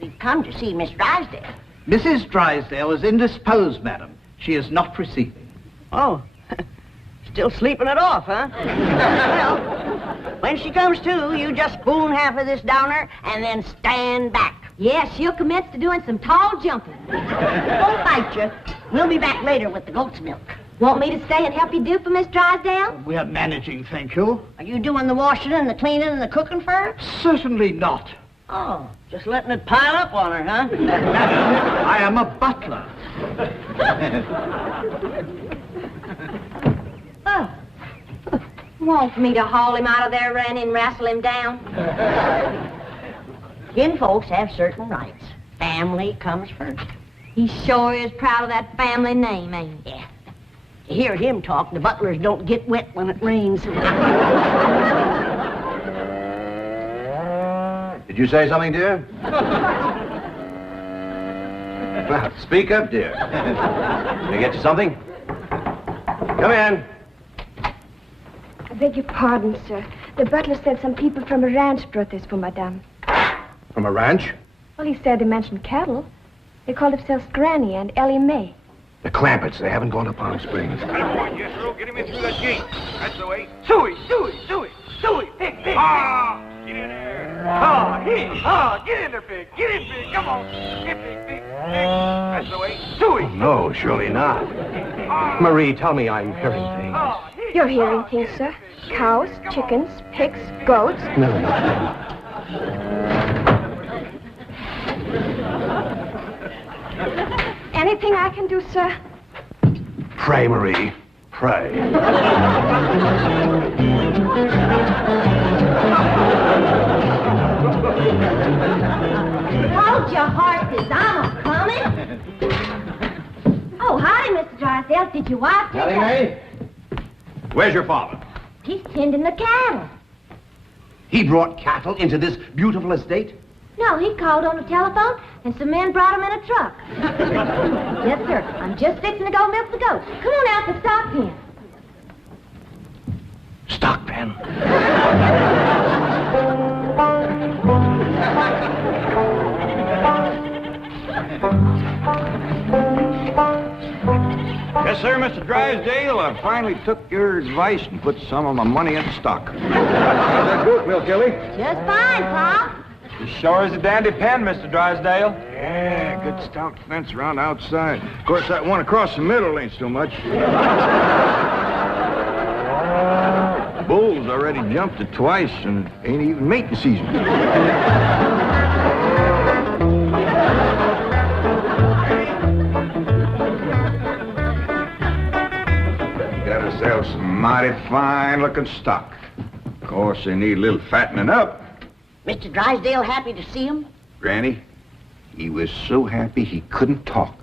We've come to see Miss Drysdale. Mrs. Drysdale is indisposed, madam. She is not receiving. Oh, still sleeping it off, huh? Well, when she comes to, you just spoon half of this down her and then stand back. Yeah, she'll commence to doing some tall jumping. Don't bite you. We'll be back later with the goat's milk. Want me to stay and help you do for Miss Drysdale? We are managing, thank you. Are you doing the washing and the cleaning and the cooking for her? Certainly not. Oh, just letting it pile up on her, huh? I am a butler. Oh. Want me to haul him out of there, Randy, and wrestle him down? Kin folks have certain rights. Family comes first. He sure is proud of that family name, ain't he? Yeah. To hear him talk, the butlers don't get wet when it rains. Did you say something, dear? Well, speak up, dear. Can I get you something? Come in. I beg your pardon, sir. The butler said some people from a ranch brought this for Madame. From a ranch? Well, he said they mentioned cattle. They called themselves Granny and Elly May. The Clampetts. They haven't gone to Palm Springs. Come on, Jethro. Get him in through that gate. That's the way. Suey! Pick! Ah! Get in there. Get in there, Pig! Get in, Pig! Come on! Get Pig! That's the way. Suey! No, surely not. Marie, tell me I'm hearing things. You're hearing things, sir. Cows, chickens, pigs, goats. No. Anything I can do, sir? Pray, Marie. Pray. Hold your horses, I'm a-coming. Oh, howdy, Mr. Drysdale. Did your wife take Elly May? Where's your father? He's tending the cattle. He brought cattle into this beautiful estate? No, he called on the telephone, and some men brought him in a truck. Yes, sir. I'm just fixing to go milk the goats. Come on out to stock pen. Stock pen? Yes, sir, Mr. Drysdale. I finally took your advice and put some of my money into stock. How's that goat milk, Elly? Just fine, Pa. He sure is a dandy pen, Mr. Drysdale. Yeah, good stout fence around outside. Of course, that one across the middle ain't so much. Bulls already jumped it twice, and it ain't even mating season. Got ourselves some mighty fine-looking stock. Of course, they need a little fattening up. Mr. Drysdale happy to see him? Granny, He was so happy he couldn't talk.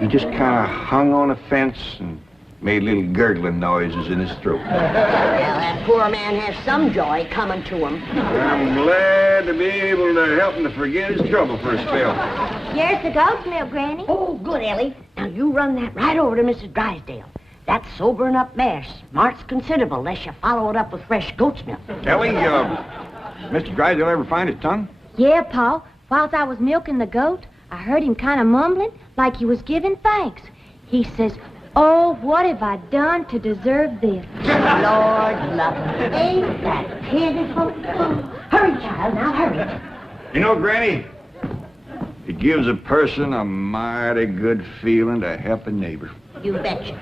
He just kind of hung on a fence and made little gurgling noises in his throat. Well, that poor man has some joy coming to him. I'm glad to be able to help him to forget his trouble for a spell. Here's the goat's milk, Granny. Oh, good, Elly. Now, you run that right over to Mrs. Drysdale. That sobering up mare smarts considerable unless you follow it up with fresh goat's milk. Elly, Mr. Drysdale ever find his tongue? Yeah, Pa. Whilst I was milking the goat, I heard him kind of mumbling like he was giving thanks. He says, "Oh, what have I done to deserve this?" Lord love him. Ain't that pitiful? Oh, hurry, child, now hurry. You know, Granny, it gives a person a mighty good feeling to help a neighbor. You betcha.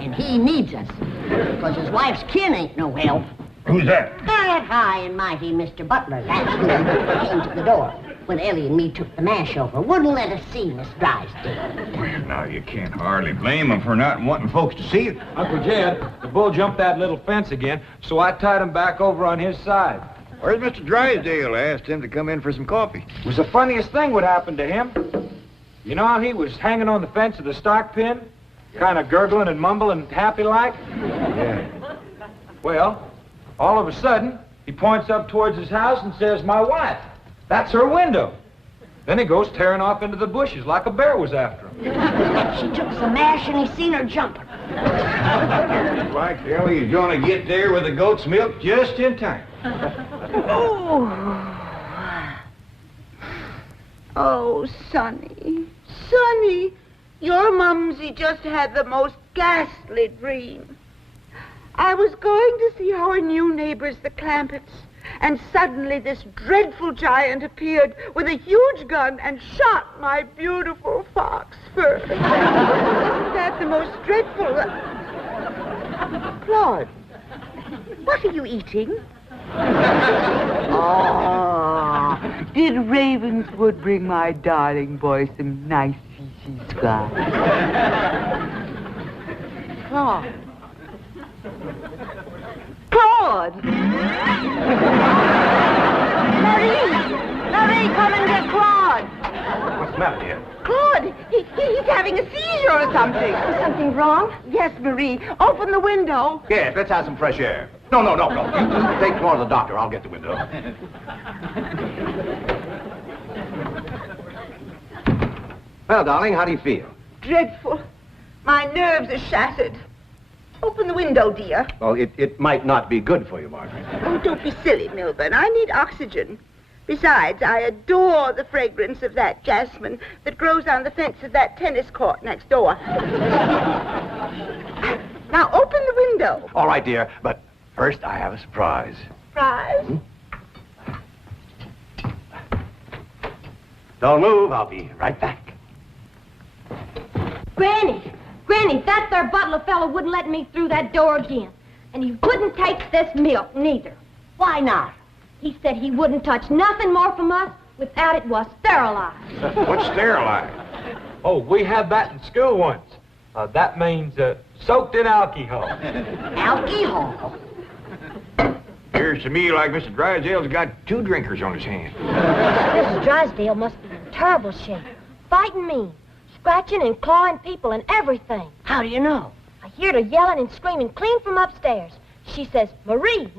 And he needs us, because his wife's kin ain't no help. Who's that? That high and mighty Mr. Butler. That's who came to the door when Elly and me took the mash over. Wouldn't let us see Miss Drysdale. Now, you can't hardly blame him for not wanting folks to see it. Uncle Jed, the bull jumped that little fence again, so I tied him back over on his side. Where's Mr. Drysdale? I asked him to come in for some coffee. It was the funniest thing would happen to him. You know how he was hanging on the fence of the stock pen? Kind of gurgling and mumbling happy-like? Yeah. Well, all of a sudden, he points up towards his house and says, "My wife. That's her window." Then he goes tearing off into the bushes like a bear was after him. She took some mash and he seen her jumping. Like Elly is going to get there with the goat's milk just in time. Oh, Sonny. Sonny, your mumsy just had the most ghastly dream. I was going to see our new neighbors, the Clampetts, and suddenly this dreadful giant appeared with a huge gun and shot my beautiful fox fur. Isn't that the most dreadful... Claude, what are you eating? Oh, did Ravenswood bring my darling boy some nice fishy scraps? Claude. Claude! Marie, come and get Claude. What's the matter, dear? Claude, he's having a seizure or something. Is something wrong? Yes, Marie. Open the window. Yes, let's have some fresh air. No. You take Claude to the doctor. I'll get the window. Well, darling, how do you feel? Dreadful. My nerves are shattered. Open the window, dear. Well, it might not be good for you, Margaret. Oh, don't be silly, Milburn. I need oxygen. Besides, I adore the fragrance of that jasmine that grows on the fence of that tennis court next door. Now, open the window. All right, dear, but first I have a surprise. Surprise? Don't move. I'll be right back. Granny, that there butler fellow wouldn't let me through that door again. And he wouldn't take this milk, neither. Why not? He said he wouldn't touch nothing more from us without it was sterilized. What's sterilized? Oh, we had that in school once. That means soaked in alcohol. Alcohol? Appears to me like Mr. Drysdale's got two drinkers on his hands. Mrs. Drysdale must be in terrible shape. Fighting mean. Scratching and clawing people and everything. How do you know? I heard her yelling and screaming clean from upstairs. She says, "Marie,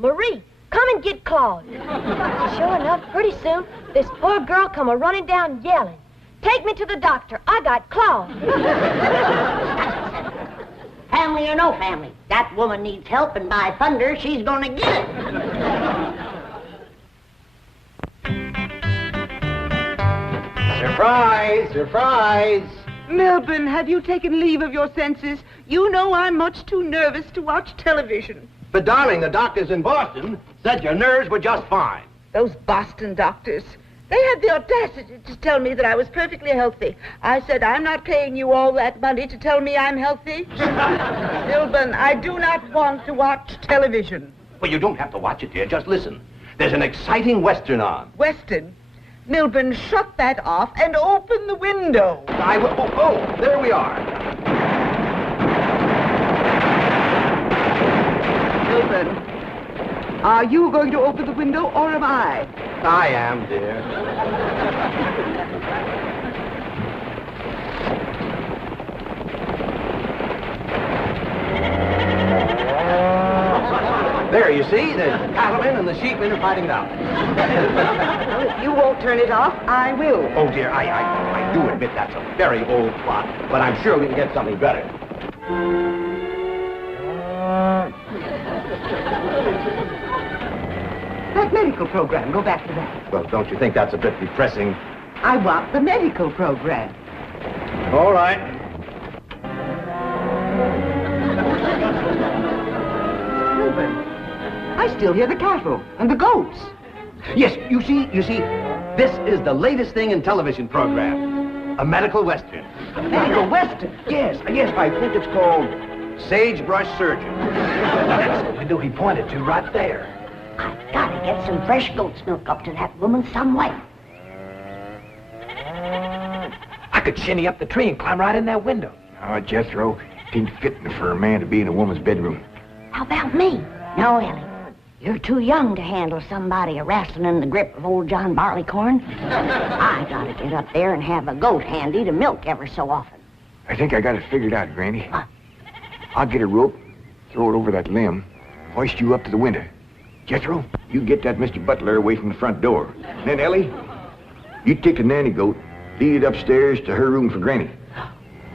come and get Claude." Sure enough, pretty soon, this poor girl come a-running down yelling, "Take me to the doctor. I got Claude." Family or no family, that woman needs help, and by thunder, she's gonna get it. Surprise! Milburn, have you taken leave of your senses? You know I'm much too nervous to watch television. But, darling, the doctors in Boston said your nerves were just fine. Those Boston doctors. They had the audacity to tell me that I was perfectly healthy. I said, I'm not paying you all that money to tell me I'm healthy. Milburn, I do not want to watch television. Well, you don't have to watch it, dear. Just listen. There's an exciting Western on. Western? Milburn, shut that off and open the window. I will. Oh, there we are. Milburn, Are you going to open the window, or am I? I am, dear. There, you see, the cattlemen and the sheepmen are fighting it out. Well, if you won't turn it off, I will. Oh, dear, I do admit that's a very old plot, but I'm sure we can get something better. That medical program, go back to that. Well, don't you think that's a bit depressing? I want the medical program. All right. Milburn, I still hear the cattle and the goats. Yes, you see, this is the latest thing in television program. A medical western. Medical western? Yes, I think it's called Sagebrush Surgeon. That's the window he pointed to right there. I've got to get some fresh goat's milk up to that woman some way. I could shinny up the tree and climb right in that window. Oh, Jethro, it ain't fitting for a man to be in a woman's bedroom. How about me? No, Elly. You're too young to handle somebody wrestling in the grip of old John Barleycorn. I gotta get up there and have a goat handy to milk ever so often. I think I got it figured out, Granny. Huh? I'll get a rope, throw it over that limb, hoist you up to the window. Jethro, you get that Mr. Butler away from the front door. And then, Elly, you take the nanny goat, lead it upstairs to her room for Granny.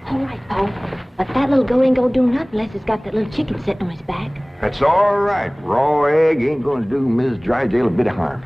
All right, Pa. But that little goat ain't gonna do nothing unless it's got that little chicken sitting on his back. That's all right. Raw egg ain't gonna do Mrs. Drysdale a bit of harm.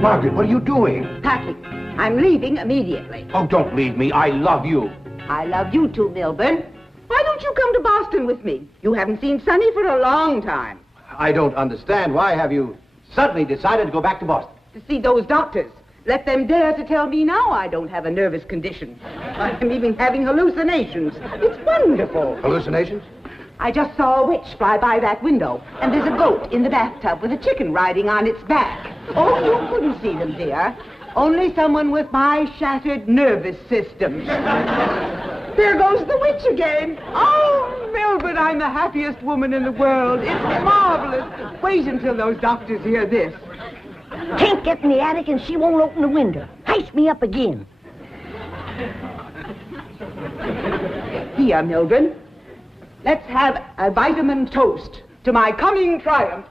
Margaret, what are you doing? Packing. I'm leaving immediately. Oh, don't leave me. I love you. I love you too, Milburn. Why don't you come to Boston with me? You haven't seen Sonny for a long time. I don't understand. Why have you suddenly decided to go back to Boston? To see those doctors. Let them dare to tell me now I don't have a nervous condition. I'm even having hallucinations. It's wonderful. Hallucinations? I just saw a witch fly by that window, and there's a goat in the bathtub with a chicken riding on its back. Oh, you couldn't see them, dear. Only someone with my shattered nervous system. There goes the witch again. Oh, Milburn, I'm the happiest woman in the world. It's marvelous. Wait until those doctors hear this. Can't get in the attic and she won't open the window. Heist me up again. Here, Milburn. Let's have a vitamin toast to my coming triumph.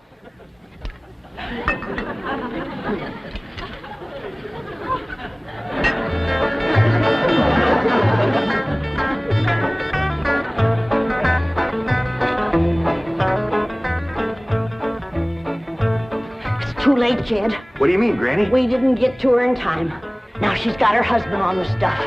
It's too late, Jed. What do you mean, Granny? We didn't get to her in time. Now she's got her husband on the stuff.